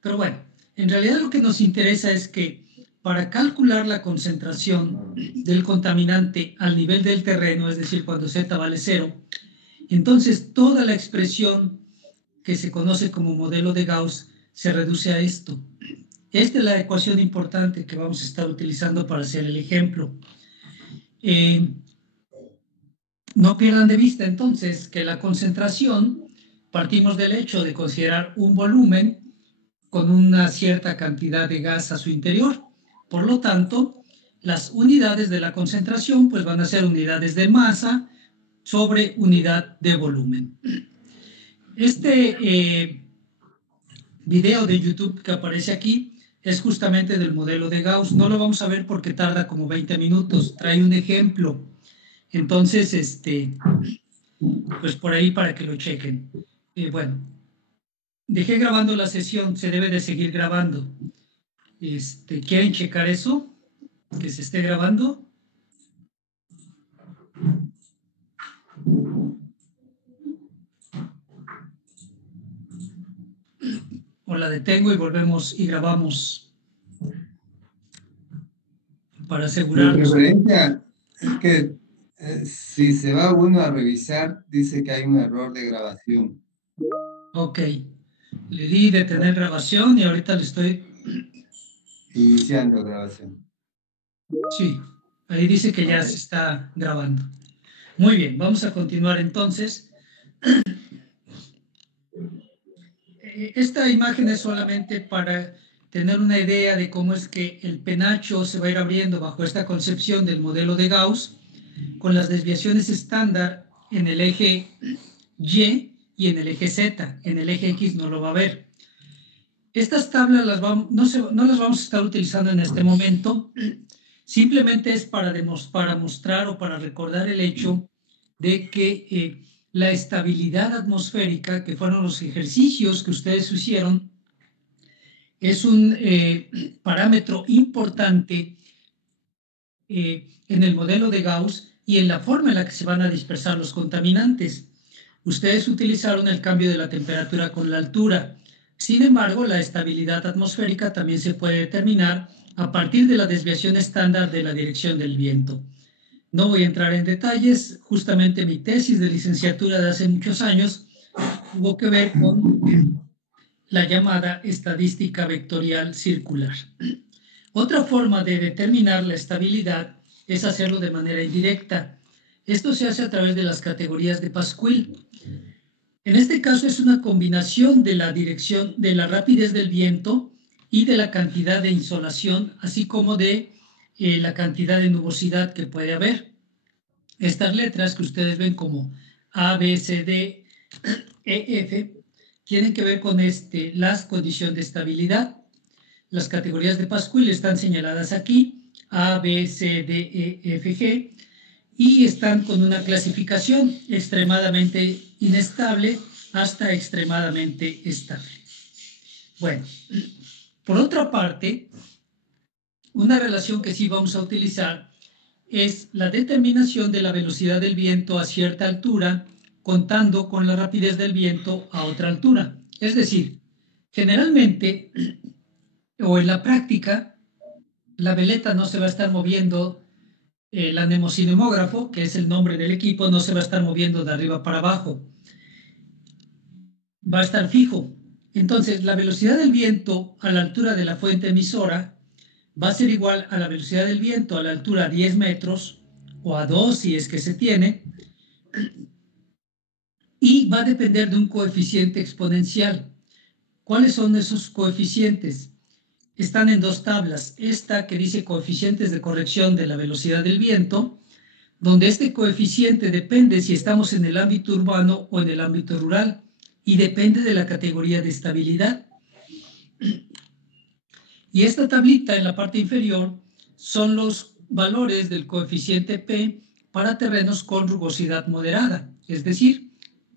Pero bueno, en realidad lo que nos interesa es que para calcular la concentración del contaminante al nivel del terreno, es decir, cuando Z vale 0, entonces toda la expresión que se conoce como modelo de Gauss se reduce a esto. Esta es la ecuación importante que vamos a estar utilizando para hacer el ejemplo. No pierdan de vista entonces que la concentración Partimos del hecho de considerar un volumen con una cierta cantidad de gas a su interior. Por lo tanto, las unidades de la concentración pues van a ser unidades de masa sobre unidad de volumen. Este video de YouTube que aparece aquí es justamente del modelo de Gauss. No lo vamos a ver porque tarda como 20 minutos. Trae un ejemplo. Entonces, pues por ahí para que lo chequen. Bueno, dejé grabando la sesión. Se debe de seguir grabando. ¿Quieren checar eso? Que se esté grabando. O la detengo y volvemos y grabamos para Mi asegurarnos. preferencia es que si se va uno a revisar, dice que hay un error de grabación. Ok. Le di detener grabación y ahorita le estoy... Iniciando grabación. Sí, ahí dice que ya se está grabando. Muy bien, vamos a continuar entonces. Esta imagen es solamente para tener una idea de cómo es que el penacho se va a ir abriendo bajo esta concepción del modelo de Gauss, con las desviaciones estándar en el eje Y y en el eje Z. En el eje X no lo va a ver. Estas tablas no las vamos a estar utilizando en este momento. Simplemente es para mostrar o para recordar el hecho de que la estabilidad atmosférica, que fueron los ejercicios que ustedes hicieron, es un parámetro importante en el modelo de Gauss y en la forma en la que se van a dispersar los contaminantes. Ustedes utilizaron el cambio de la temperatura con la altura. Sin embargo, la estabilidad atmosférica también se puede determinar a partir de la desviación estándar de la dirección del viento. No voy a entrar en detalles, justamente mi tesis de licenciatura de hace muchos años tuvo que ver con la llamada estadística vectorial circular. Otra forma de determinar la estabilidad es hacerlo de manera indirecta. Esto se hace a través de las categorías de Pascual. En este caso es una combinación de la dirección, de la rapidez del viento y de la cantidad de insolación, así como de la cantidad de nubosidad que puede haber. Estas letras que ustedes ven como A, B, C, D, E, F, tienen que ver con las condiciones de estabilidad. Las categorías de Pascual están señaladas aquí, A, B, C, D, E, F, G, y están con una clasificación extremadamente inestable hasta extremadamente estable. Bueno, por otra parte, una relación que sí vamos a utilizar es la determinación de la velocidad del viento a cierta altura, contando con la rapidez del viento a otra altura. Es decir, generalmente, o en la práctica, la veleta no se va a estar moviendo, el anemocinemógrafo, que es el nombre del equipo, no se va a estar moviendo de arriba para abajo. Va a estar fijo. Entonces, la velocidad del viento a la altura de la fuente emisora va a ser igual a la velocidad del viento a la altura 10 metros o a 2 si es que se tiene, y va a depender de un coeficiente exponencial. ¿Cuáles son esos coeficientes? Están en dos tablas. Esta que dice coeficientes de corrección de la velocidad del viento, donde este coeficiente depende si estamos en el ámbito urbano o en el ámbito rural y depende de la categoría de estabilidad. Y esta tablita en la parte inferior son los valores del coeficiente P para terrenos con rugosidad moderada, es decir,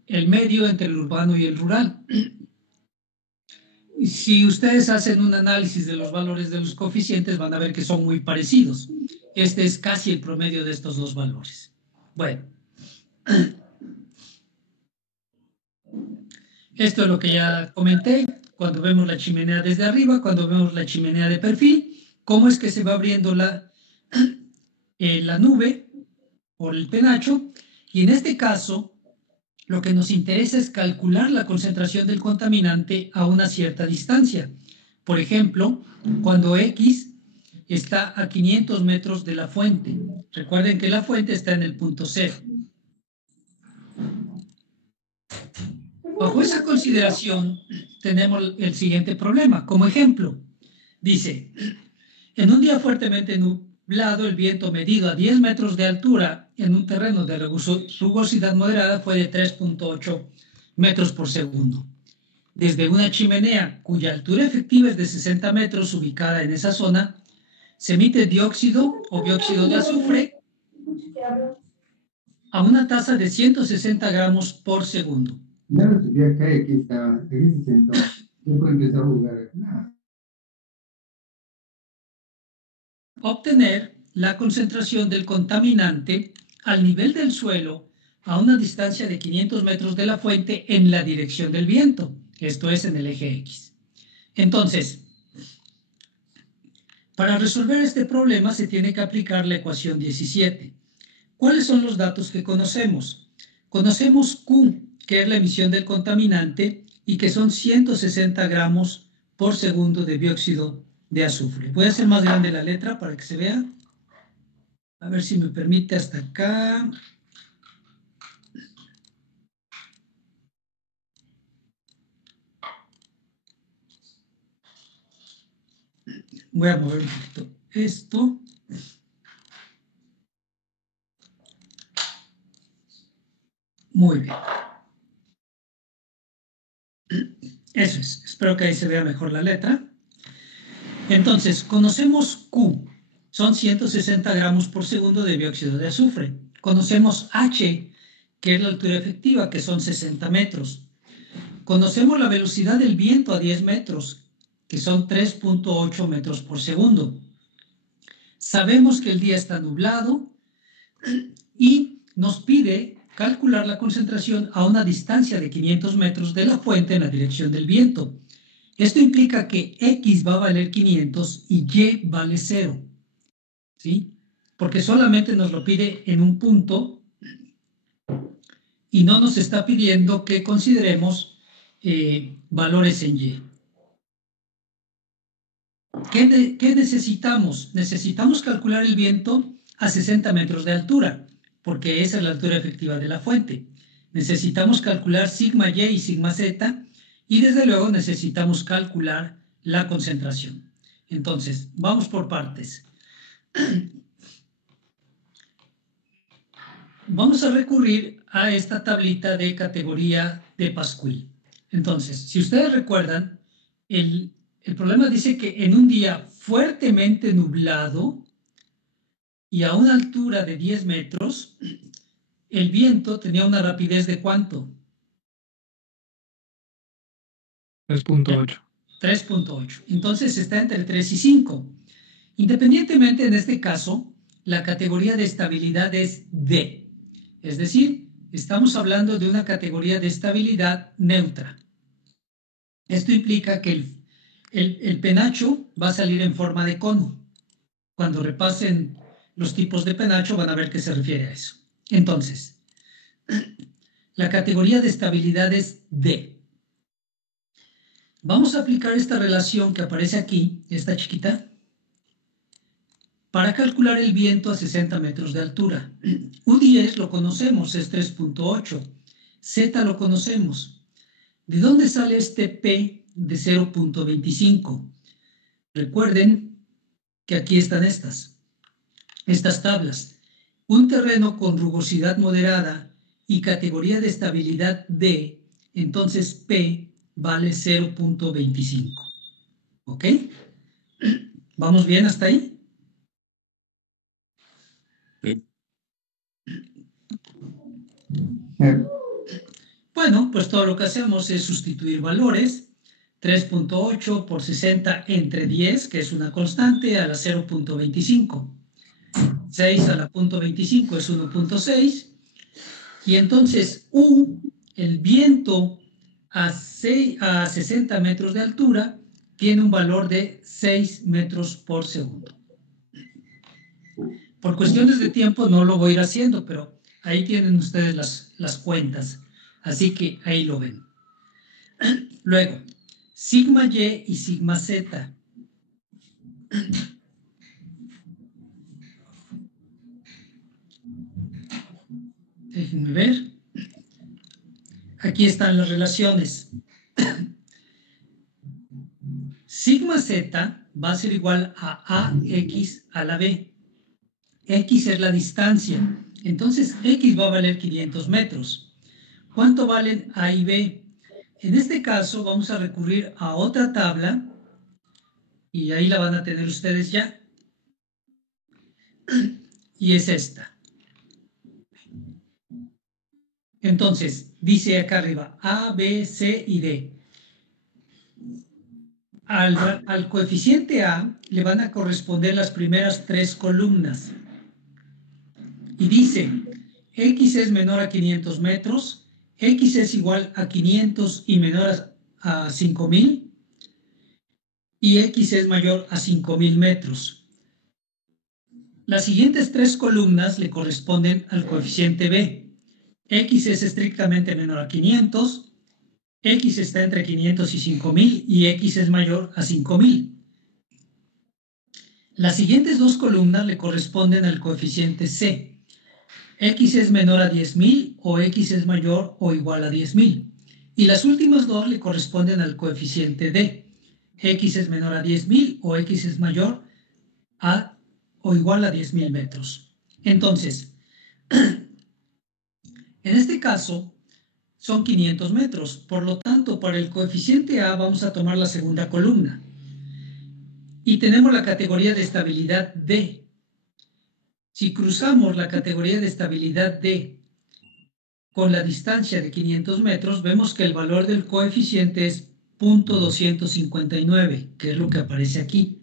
el medio entre el urbano y el rural. Si ustedes hacen un análisis de los valores de los coeficientes, van a ver que son muy parecidos. Este es casi el promedio de estos dos valores. Bueno, esto es lo que ya comenté. Cuando vemos la chimenea desde arriba, cuando vemos la chimenea de perfil, cómo es que se va abriendo la nube por el penacho. Y en este caso, lo que nos interesa es calcular la concentración del contaminante a una cierta distancia. Por ejemplo, cuando X está a 500 metros de la fuente. Recuerden que la fuente está en el punto C. Bajo esa consideración, tenemos el siguiente problema. Como ejemplo, dice, en un día fuertemente nublado, el viento medido a 10 metros de altura en un terreno de rugosidad moderada fue de 3.8 metros por segundo. Desde una chimenea cuya altura efectiva es de 60 metros ubicada en esa zona, se emite dióxido o dióxido de azufre a una tasa de 160 gramos por segundo. Ya lo subí acá y aquí estaba. Aquí se sentó. Después empezó a jugar. Obtener la concentración del contaminante al nivel del suelo a una distancia de 500 metros de la fuente en la dirección del viento, esto es en el eje X. Entonces, para resolver este problema se tiene que aplicar la ecuación 17. ¿Cuáles son los datos que conocemos? Conocemos Q, que es la emisión del contaminante, y que son 160 gramos por segundo de dióxido de azufre. Voy a hacer más grande la letra para que se vea. A ver si me permite hasta acá. Voy a mover un poquito esto. Muy bien. Eso es. Espero que ahí se vea mejor la letra. Entonces, conocemos Q. Son 160 gramos por segundo de dióxido de azufre. Conocemos H, que es la altura efectiva, que son 60 metros. Conocemos la velocidad del viento a 10 metros, que son 3.8 metros por segundo. Sabemos que el día está nublado y nos pide calcular la concentración a una distancia de 500 metros de la fuente en la dirección del viento. Esto implica que X va a valer 500 y Y vale 0. ¿Sí? Porque solamente nos lo pide en un punto y no nos está pidiendo que consideremos valores en Y. ¿Qué necesitamos? Necesitamos calcular el viento a 60 metros de altura, porque esa es la altura efectiva de la fuente. Necesitamos calcular sigma Y y sigma Z, y desde luego necesitamos calcular la concentración. Entonces, vamos por partes. Vamos a recurrir a esta tablita de categoría de Pascual. Entonces, si ustedes recuerdan, el problema dice que en un día fuertemente nublado y a una altura de 10 metros, el viento tenía una rapidez de ¿cuánto? 3.8. 3.8. Entonces está entre 3 y 5. Independientemente, en este caso, la categoría de estabilidad es D. Es decir, estamos hablando de una categoría de estabilidad neutra. Esto implica que el penacho va a salir en forma de cono. Cuando repasen los tipos de penacho van a ver que se refiere a eso. Entonces, la categoría de estabilidad es D. Vamos a aplicar esta relación que aparece aquí, esta chiquita, para calcular el viento a 60 metros de altura. U10 lo conocemos, es 3.8. Z lo conocemos. ¿De dónde sale este P de 0.25? Recuerden que aquí están estas tablas. Un terreno con rugosidad moderada y categoría de estabilidad D, entonces P vale 0.25. ¿Ok? ¿Vamos bien hasta ahí? Bueno, pues todo lo que hacemos es sustituir valores. 3.8 por 60 entre 10, que es una constante, a la 0.25. 6 a la 0.25 es 1.6. Y entonces U, el viento a 60 metros de altura, tiene un valor de 6 metros por segundo. Por cuestiones de tiempo no lo voy a ir haciendo, pero ahí tienen ustedes las cuentas. Así que ahí lo ven. Luego, sigma Y y sigma Z. Déjenme ver. aquí están las relaciones. Sigma Z va a ser igual a AX a la B. X es la distancia. Entonces, X va a valer 500 metros. ¿Cuánto valen A y B? En este caso, vamos a recurrir a otra tabla y ahí la van a tener ustedes ya. Y es esta. Entonces, dice acá arriba, A, B, C y D. Al coeficiente A le van a corresponder las primeras 3 columnas. Y dice, X es menor a 500 metros, X es igual a 500 y menor a 5000, y X es mayor a 5000 metros. Las siguientes 3 columnas le corresponden al coeficiente B. X es estrictamente menor a 500, X está entre 500 y 5000 y X es mayor a 5000. Las siguientes 2 columnas le corresponden al coeficiente C. X es menor a 10.000 o X es mayor o igual a 10.000. Y las últimas 2 le corresponden al coeficiente D. X es menor a 10.000 o X es mayor a o igual a 10.000 metros. Entonces, en este caso son 500 metros. Por lo tanto, para el coeficiente A vamos a tomar la segunda columna. Y tenemos la categoría de estabilidad D. Si cruzamos la categoría de estabilidad D con la distancia de 500 metros, vemos que el valor del coeficiente es 0.259, que es lo que aparece aquí.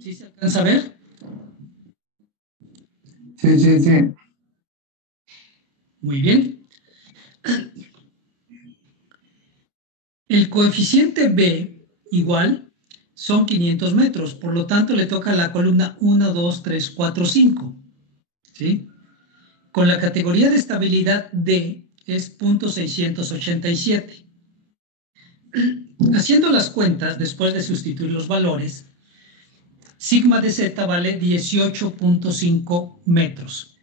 ¿Sí se alcanza a ver? Sí, sí, sí. Muy bien. El coeficiente B igual son 500 metros, por lo tanto le toca a la columna 1, 2, 3, 4, 5. ¿Sí? Con la categoría de estabilidad D es 0.687. Haciendo las cuentas, después de sustituir los valores, sigma de Z vale 18.5 metros.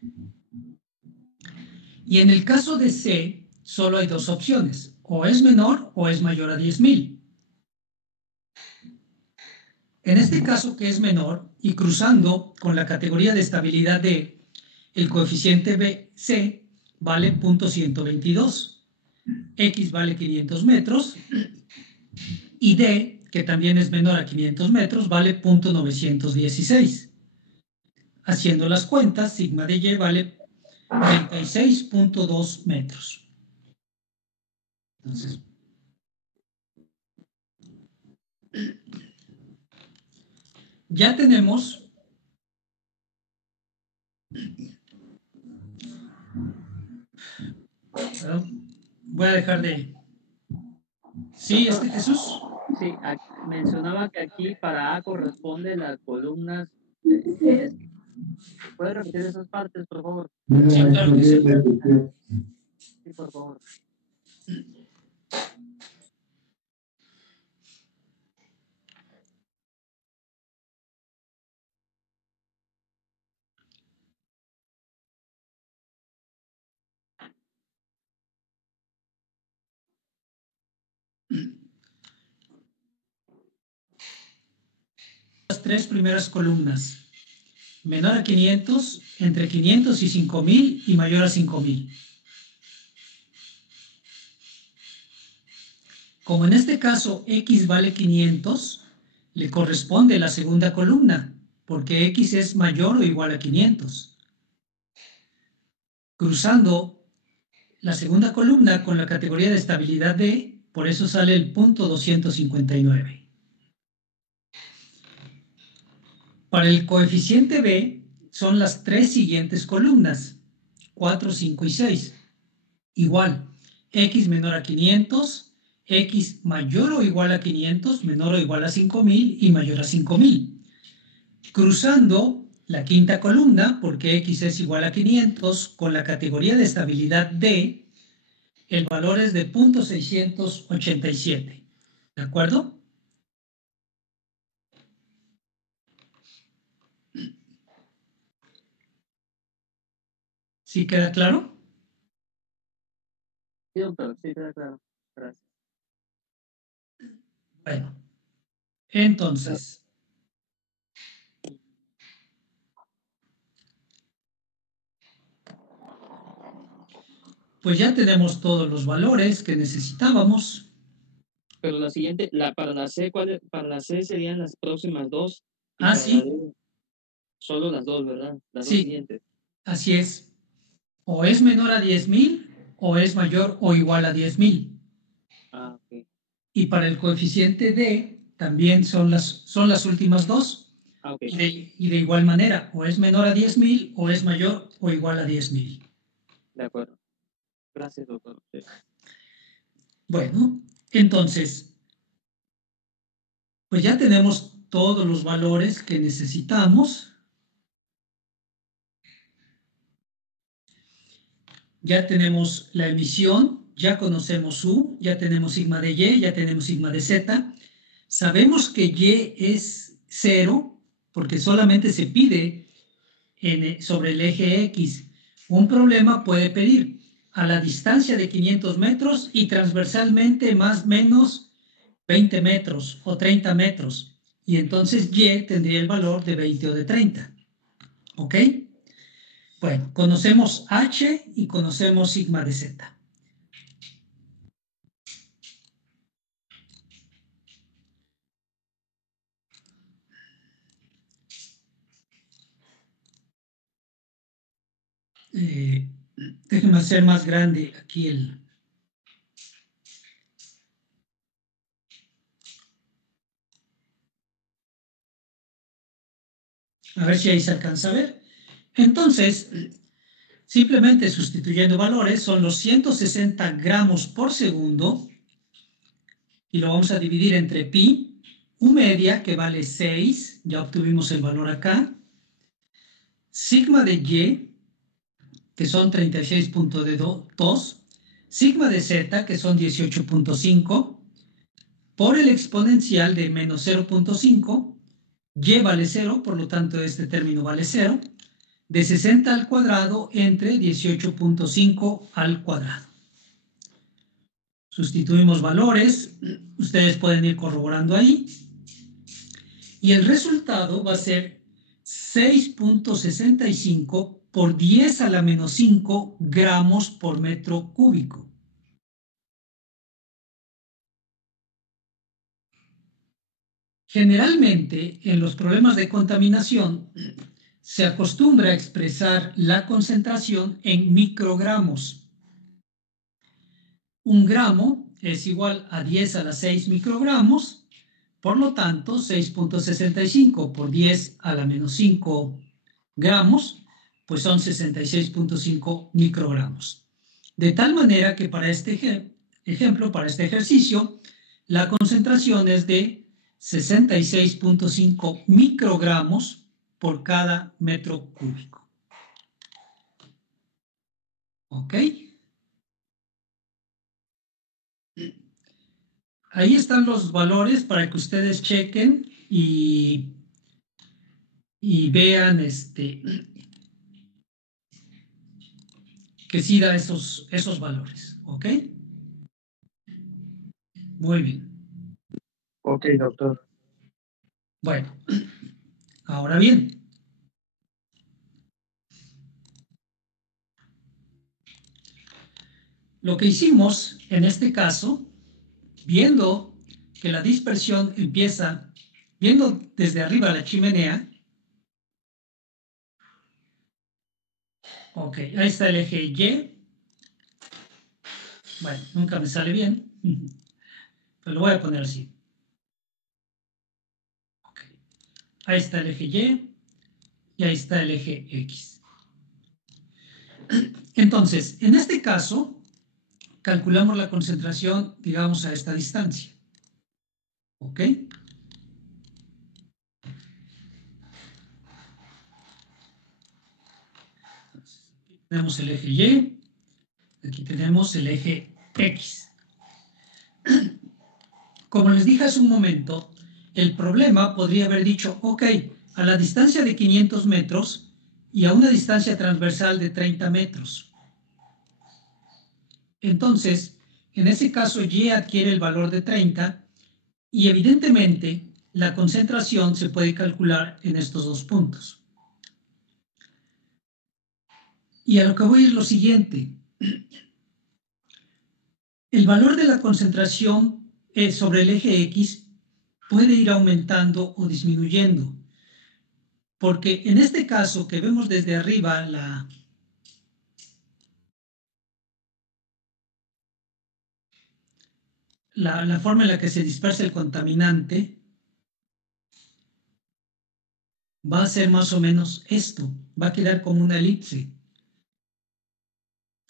Y en el caso de C, solo hay 2 opciones, o es menor o es mayor a 10.000. En este caso, que es menor, y cruzando con la categoría de estabilidad D, el coeficiente C vale 0.122, X vale 500 metros, y D, que también es menor a 500 metros, vale 0.916. Haciendo las cuentas, sigma de Y vale 36.2 metros. Entonces, ya tenemos voy a dejar de... ¿Sí, Jesús? Sí, mencionaba que aquí para A corresponde las columnas. ¿Puedes repetir esas partes, por favor? Sí, claro que sí. Sí, por favor. Las 3 primeras columnas. Menor a 500, entre 500 y 5000 y mayor a 5000. Como en este caso X vale 500, le corresponde la segunda columna, porque X es mayor o igual a 500. Cruzando la segunda columna con la categoría de estabilidad D, por eso sale el 0.259. Para el coeficiente B son las 3 siguientes columnas, 4, 5 y 6. Igual, X menor a 500, X mayor o igual a 500, menor o igual a 5000 y mayor a 5000. Cruzando la quinta columna, porque X es igual a 500, con la categoría de estabilidad D, el valor es de 0.687. ¿De acuerdo? ¿Sí queda claro? Sí, doctor, sí, claro. Gracias. Bueno, entonces, pues ya tenemos todos los valores que necesitábamos. Pero la siguiente, para la C, para la C serían las próximas dos y Ah, para la D sí, solo las dos, ¿verdad? Las dos sí, siguientes. así es. O es menor a 10,000 o es mayor o igual a 10,000. Ah, ok. Y para el coeficiente D también son las últimas dos. Ah, ok. Y de igual manera, o es menor a 10,000 o es mayor o igual a 10,000. De acuerdo. Gracias, doctor. Sí. Bueno, entonces, pues ya tenemos todos los valores que necesitamos. Ya tenemos la emisión, ya conocemos U, ya tenemos sigma de Y, ya tenemos sigma de Z. Sabemos que Y es 0 porque solamente se pide sobre el eje X. Un problema puede pedir a la distancia de 500 metros y transversalmente más o menos 20 metros o 30 metros. Y entonces Y tendría el valor de 20 o de 30. ¿Ok? Bueno, conocemos H y conocemos sigma de Z. Déjenme hacer más grande aquí el... A ver si ahí se alcanza a ver. Entonces, simplemente sustituyendo valores, son los 160 gramos por segundo y lo vamos a dividir entre pi, U media, que vale 6, ya obtuvimos el valor acá, sigma de Y, que son 36.2, sigma de Z, que son 18.5, por el exponencial de menos 0.5, Y vale 0, por lo tanto este término vale 0, de 60 al cuadrado entre 18.5 al cuadrado. Sustituimos valores, ustedes pueden ir corroborando ahí, y el resultado va a ser 6.65 por 10 a la menos 5 gramos por metro cúbico. Generalmente, en los problemas de contaminación, se acostumbra a expresar la concentración en microgramos. Un gramo es igual a 10 a la 6 microgramos, por lo tanto, 6.65 por 10 a la menos 5 gramos, pues son 66.5 microgramos. De tal manera que para este ejemplo, para este ejercicio, la concentración es de 66.5 microgramos por cada metro cúbico. ¿Ok? Ahí están los valores para que ustedes chequen y vean que sí da esos valores. ¿Ok? Muy bien. Ok, doctor. Bueno, ahora bien, lo que hicimos en este caso, viendo que la dispersión empieza, viendo desde arriba la chimenea, ok, ahí está el eje Y, bueno, nunca me sale bien, pero lo voy a poner así. Okay. Ahí está el eje Y y ahí está el eje X. Entonces, en este caso, calculamos la concentración, digamos, a esta distancia. ¿Ok? Entonces, aquí tenemos el eje Y, aquí tenemos el eje X. Como les dije hace un momento, el problema podría haber dicho, ok, a la distancia de 500 metros y a una distancia transversal de 30 metros. Entonces, en ese caso, Y adquiere el valor de 30 y evidentemente la concentración se puede calcular en estos dos puntos. Y a lo que voy es lo siguiente. El valor de la concentración sobre el eje X puede ir aumentando o disminuyendo. Porque en este caso que vemos desde arriba la forma en la que se dispersa el contaminante va a ser más o menos esto, va a quedar como una elipse.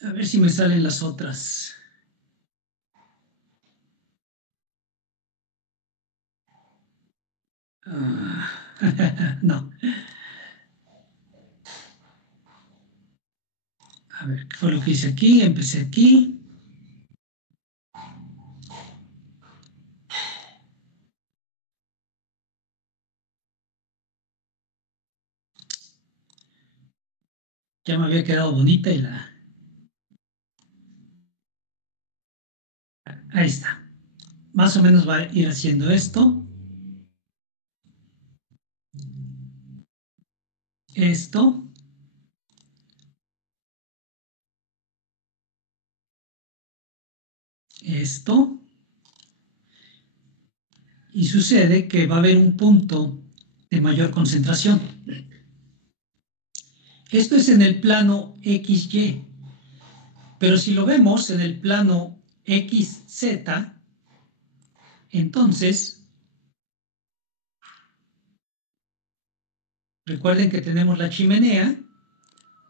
A ver si me salen las otras. No. A ver, ¿qué fue lo que hice aquí? Empecé aquí. Ya me había quedado bonita y la... Ahí está. Más o menos va a ir haciendo esto. Esto. Esto. Y sucede que va a haber un punto de mayor concentración. Esto es en el plano XY. Pero si lo vemos en el plano XZ, entonces, recuerden que tenemos la chimenea,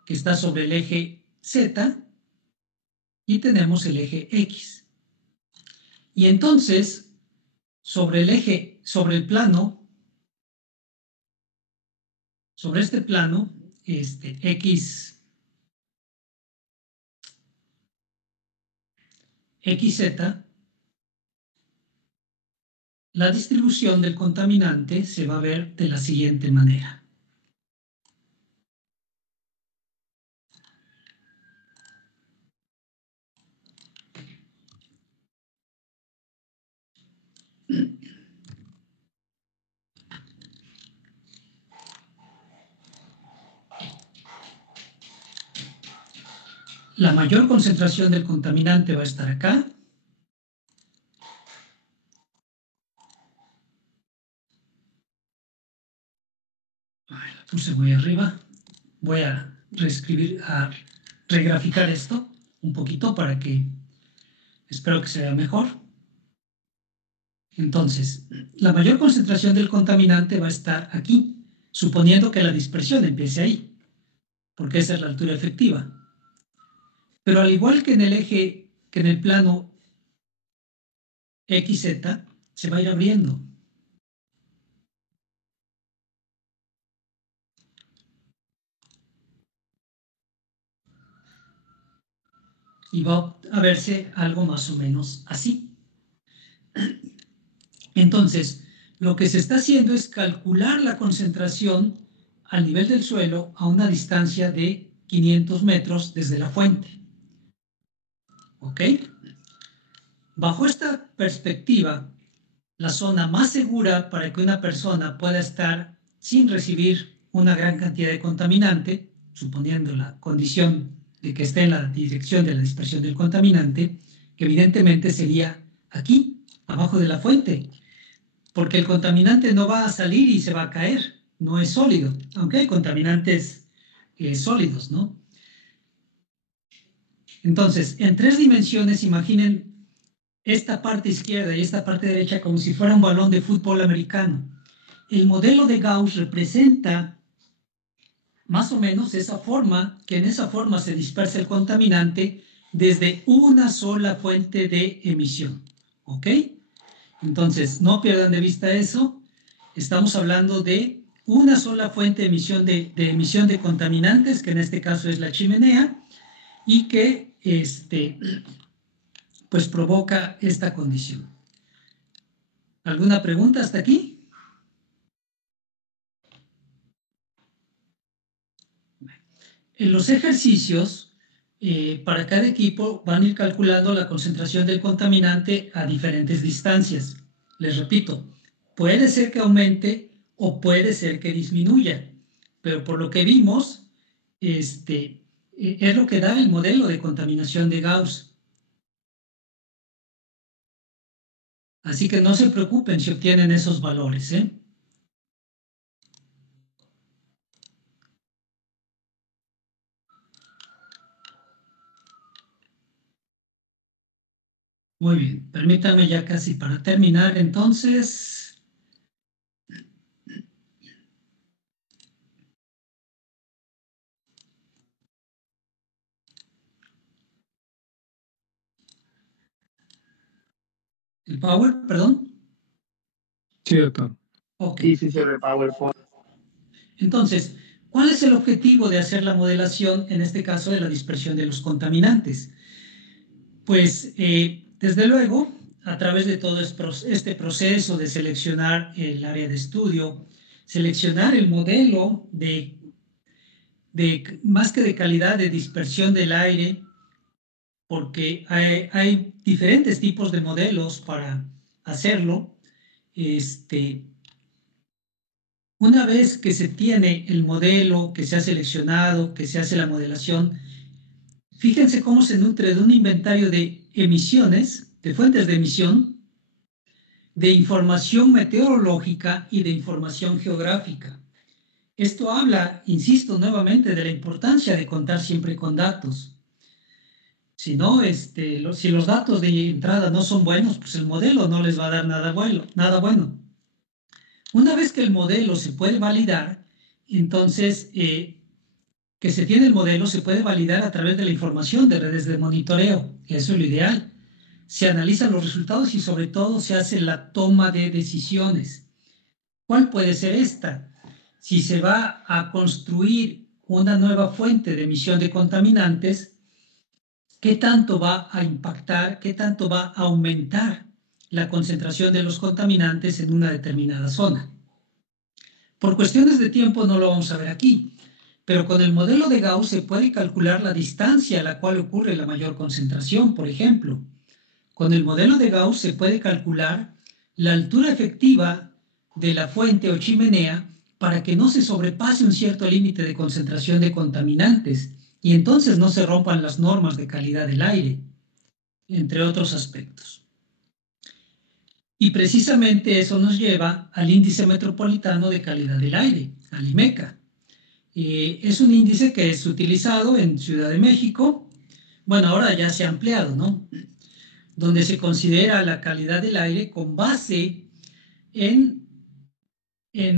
que está sobre el eje Z, y tenemos el eje X. Y entonces, sobre el eje, sobre el plano, sobre este plano, XZ, la distribución del contaminante se va a ver de la siguiente manera. La mayor concentración del contaminante va a estar acá. Ay, la puse muy arriba. Voy a reescribir, a regraficar esto un poquito para que, espero que se vea mejor. Entonces, la mayor concentración del contaminante va a estar aquí, suponiendo que la dispersión empiece ahí, porque esa es la altura efectiva. Pero al igual que en el eje, que en el plano XZ, se va a ir abriendo. Y va a verse algo más o menos así. Entonces, lo que se está haciendo es calcular la concentración al nivel del suelo a una distancia de 500 metros desde la fuente. ¿Ok? Bajo esta perspectiva, la zona más segura para que una persona pueda estar sin recibir una gran cantidad de contaminante, suponiendo la condición de que esté en la dirección de la dispersión del contaminante, que evidentemente sería aquí, abajo de la fuente, porque el contaminante no va a salir y se va a caer, no es sólido, aunque hay contaminantes sólidos, ¿no? Entonces, en 3 dimensiones, imaginen esta parte izquierda y esta parte derecha como si fuera un balón de fútbol americano. El modelo de Gauss representa más o menos esa forma, que en esa forma se dispersa el contaminante desde una sola fuente de emisión. ¿Ok? Entonces, no pierdan de vista eso. Estamos hablando de una sola fuente de emisión de contaminantes, que en este caso es la chimenea, y que pues provoca esta condición. ¿Alguna pregunta hasta aquí? En los ejercicios para cada equipo van a ir calculando la concentración del contaminante a diferentes distancias. Les repito, puede ser que aumente o puede ser que disminuya, pero por lo que vimos, es lo que da el modelo de contaminación de Gauss. Así que no se preocupen si obtienen esos valores, ¿eh? Muy bien, permítanme ya casi para terminar entonces. ¿El Power, perdón? Sí, doctor. Ok. Sí, el PowerPoint. Entonces, ¿cuál es el objetivo de hacer la modelación, en este caso, de la dispersión de los contaminantes? Pues, desde luego, a través de todo este proceso de seleccionar el área de estudio, seleccionar el modelo más que de calidad, de dispersión del aire, porque hay diferentes tipos de modelos para hacerlo. Una vez que se tiene el modelo, que se ha seleccionado, que se hace la modelación, fíjense cómo se nutre de un inventario de emisiones, de fuentes de emisión, de información meteorológica y de información geográfica. Esto habla, insisto nuevamente, de la importancia de contar siempre con datos. Si no, si los datos de entrada no son buenos, pues el modelo no les va a dar nada bueno. Una vez que el modelo se puede validar, entonces, que se tiene el modelo, se puede validar a través de la información de redes de monitoreo. Eso es lo ideal. Se analizan los resultados y sobre todo se hace la toma de decisiones. ¿Cuál puede ser esta? Si se va a construir una nueva fuente de emisión de contaminantes, ¿qué tanto va a impactar, qué tanto va a aumentar la concentración de los contaminantes en una determinada zona? Por cuestiones de tiempo no lo vamos a ver aquí, pero con el modelo de Gauss se puede calcular la distancia a la cual ocurre la mayor concentración, por ejemplo. Con el modelo de Gauss se puede calcular la altura efectiva de la fuente o chimenea para que no se sobrepase un cierto límite de concentración de contaminantes y entonces no se rompan las normas de calidad del aire, entre otros aspectos. Y precisamente eso nos lleva al índice metropolitano de calidad del aire, al IMECA. Es un índice que es utilizado en Ciudad de México, bueno, ahora ya se ha ampliado, ¿no? Donde se considera la calidad del aire con base en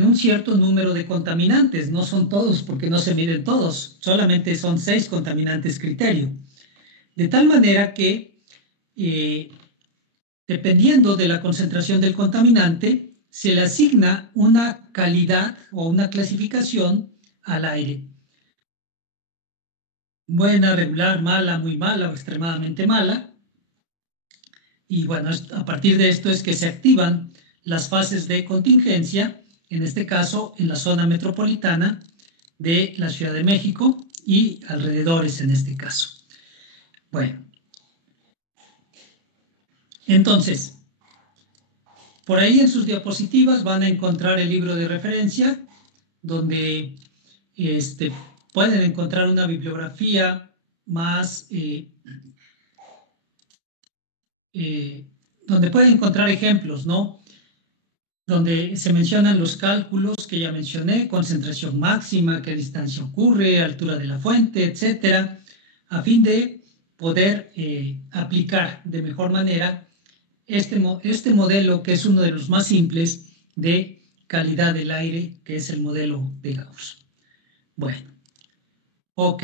un cierto número de contaminantes. No son todos porque no se miden todos, solamente son 6 contaminantes criterio. De tal manera que, dependiendo de la concentración del contaminante, se le asigna una calidad o una clasificación al aire. Buena, regular, mala, muy mala o extremadamente mala. Y bueno, a partir de esto es que se activan las fases de contingencia, en este caso en la zona metropolitana de la Ciudad de México y alrededores en este caso. Bueno, entonces, por ahí en sus diapositivas van a encontrar el libro de referencia, donde pueden encontrar una bibliografía más, donde pueden encontrar ejemplos, ¿no? Donde se mencionan los cálculos que ya mencioné, concentración máxima, qué distancia ocurre, altura de la fuente, etcétera, a fin de poder aplicar de mejor manera este modelo, que es uno de los más simples de calidad del aire, que es el modelo de Gauss. Bueno, ok.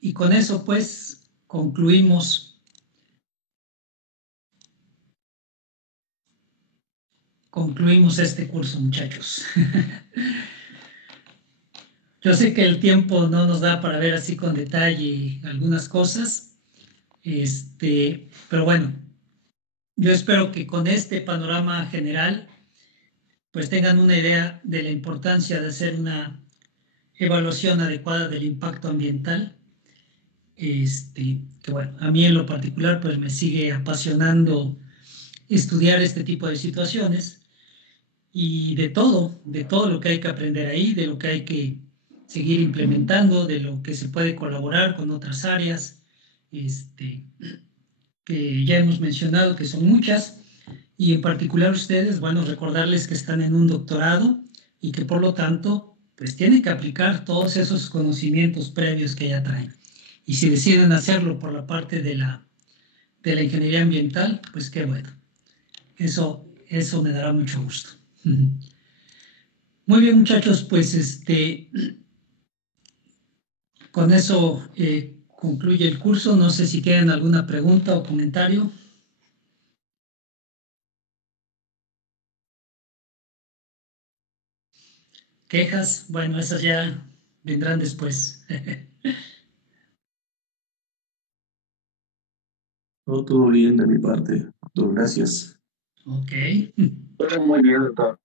Y con eso, pues, concluimos este curso, muchachos. Yo sé que el tiempo no nos da para ver así con detalle algunas cosas, pero bueno, yo espero que con este panorama general pues tengan una idea de la importancia de hacer una evaluación adecuada del impacto ambiental que bueno, a mí en lo particular pues me sigue apasionando estudiar este tipo de situaciones y de todo lo que hay que aprender ahí, de lo que hay que seguir implementando, de lo que se puede colaborar con otras áreas, este, que ya hemos mencionado que son muchas, y en particular ustedes, bueno, recordarles que están en un doctorado y que por lo tanto, pues tienen que aplicar todos esos conocimientos previos que ya traen. Y si deciden hacerlo por la parte de la ingeniería ambiental, pues qué bueno. Eso me dará mucho gusto. Muy bien, muchachos, pues con eso concluye el curso. No sé si tienen alguna pregunta o comentario. Quejas, bueno, esas ya vendrán después. Todo bien de mi parte. Doctor, gracias. Ok. Todo muy bien, doctor.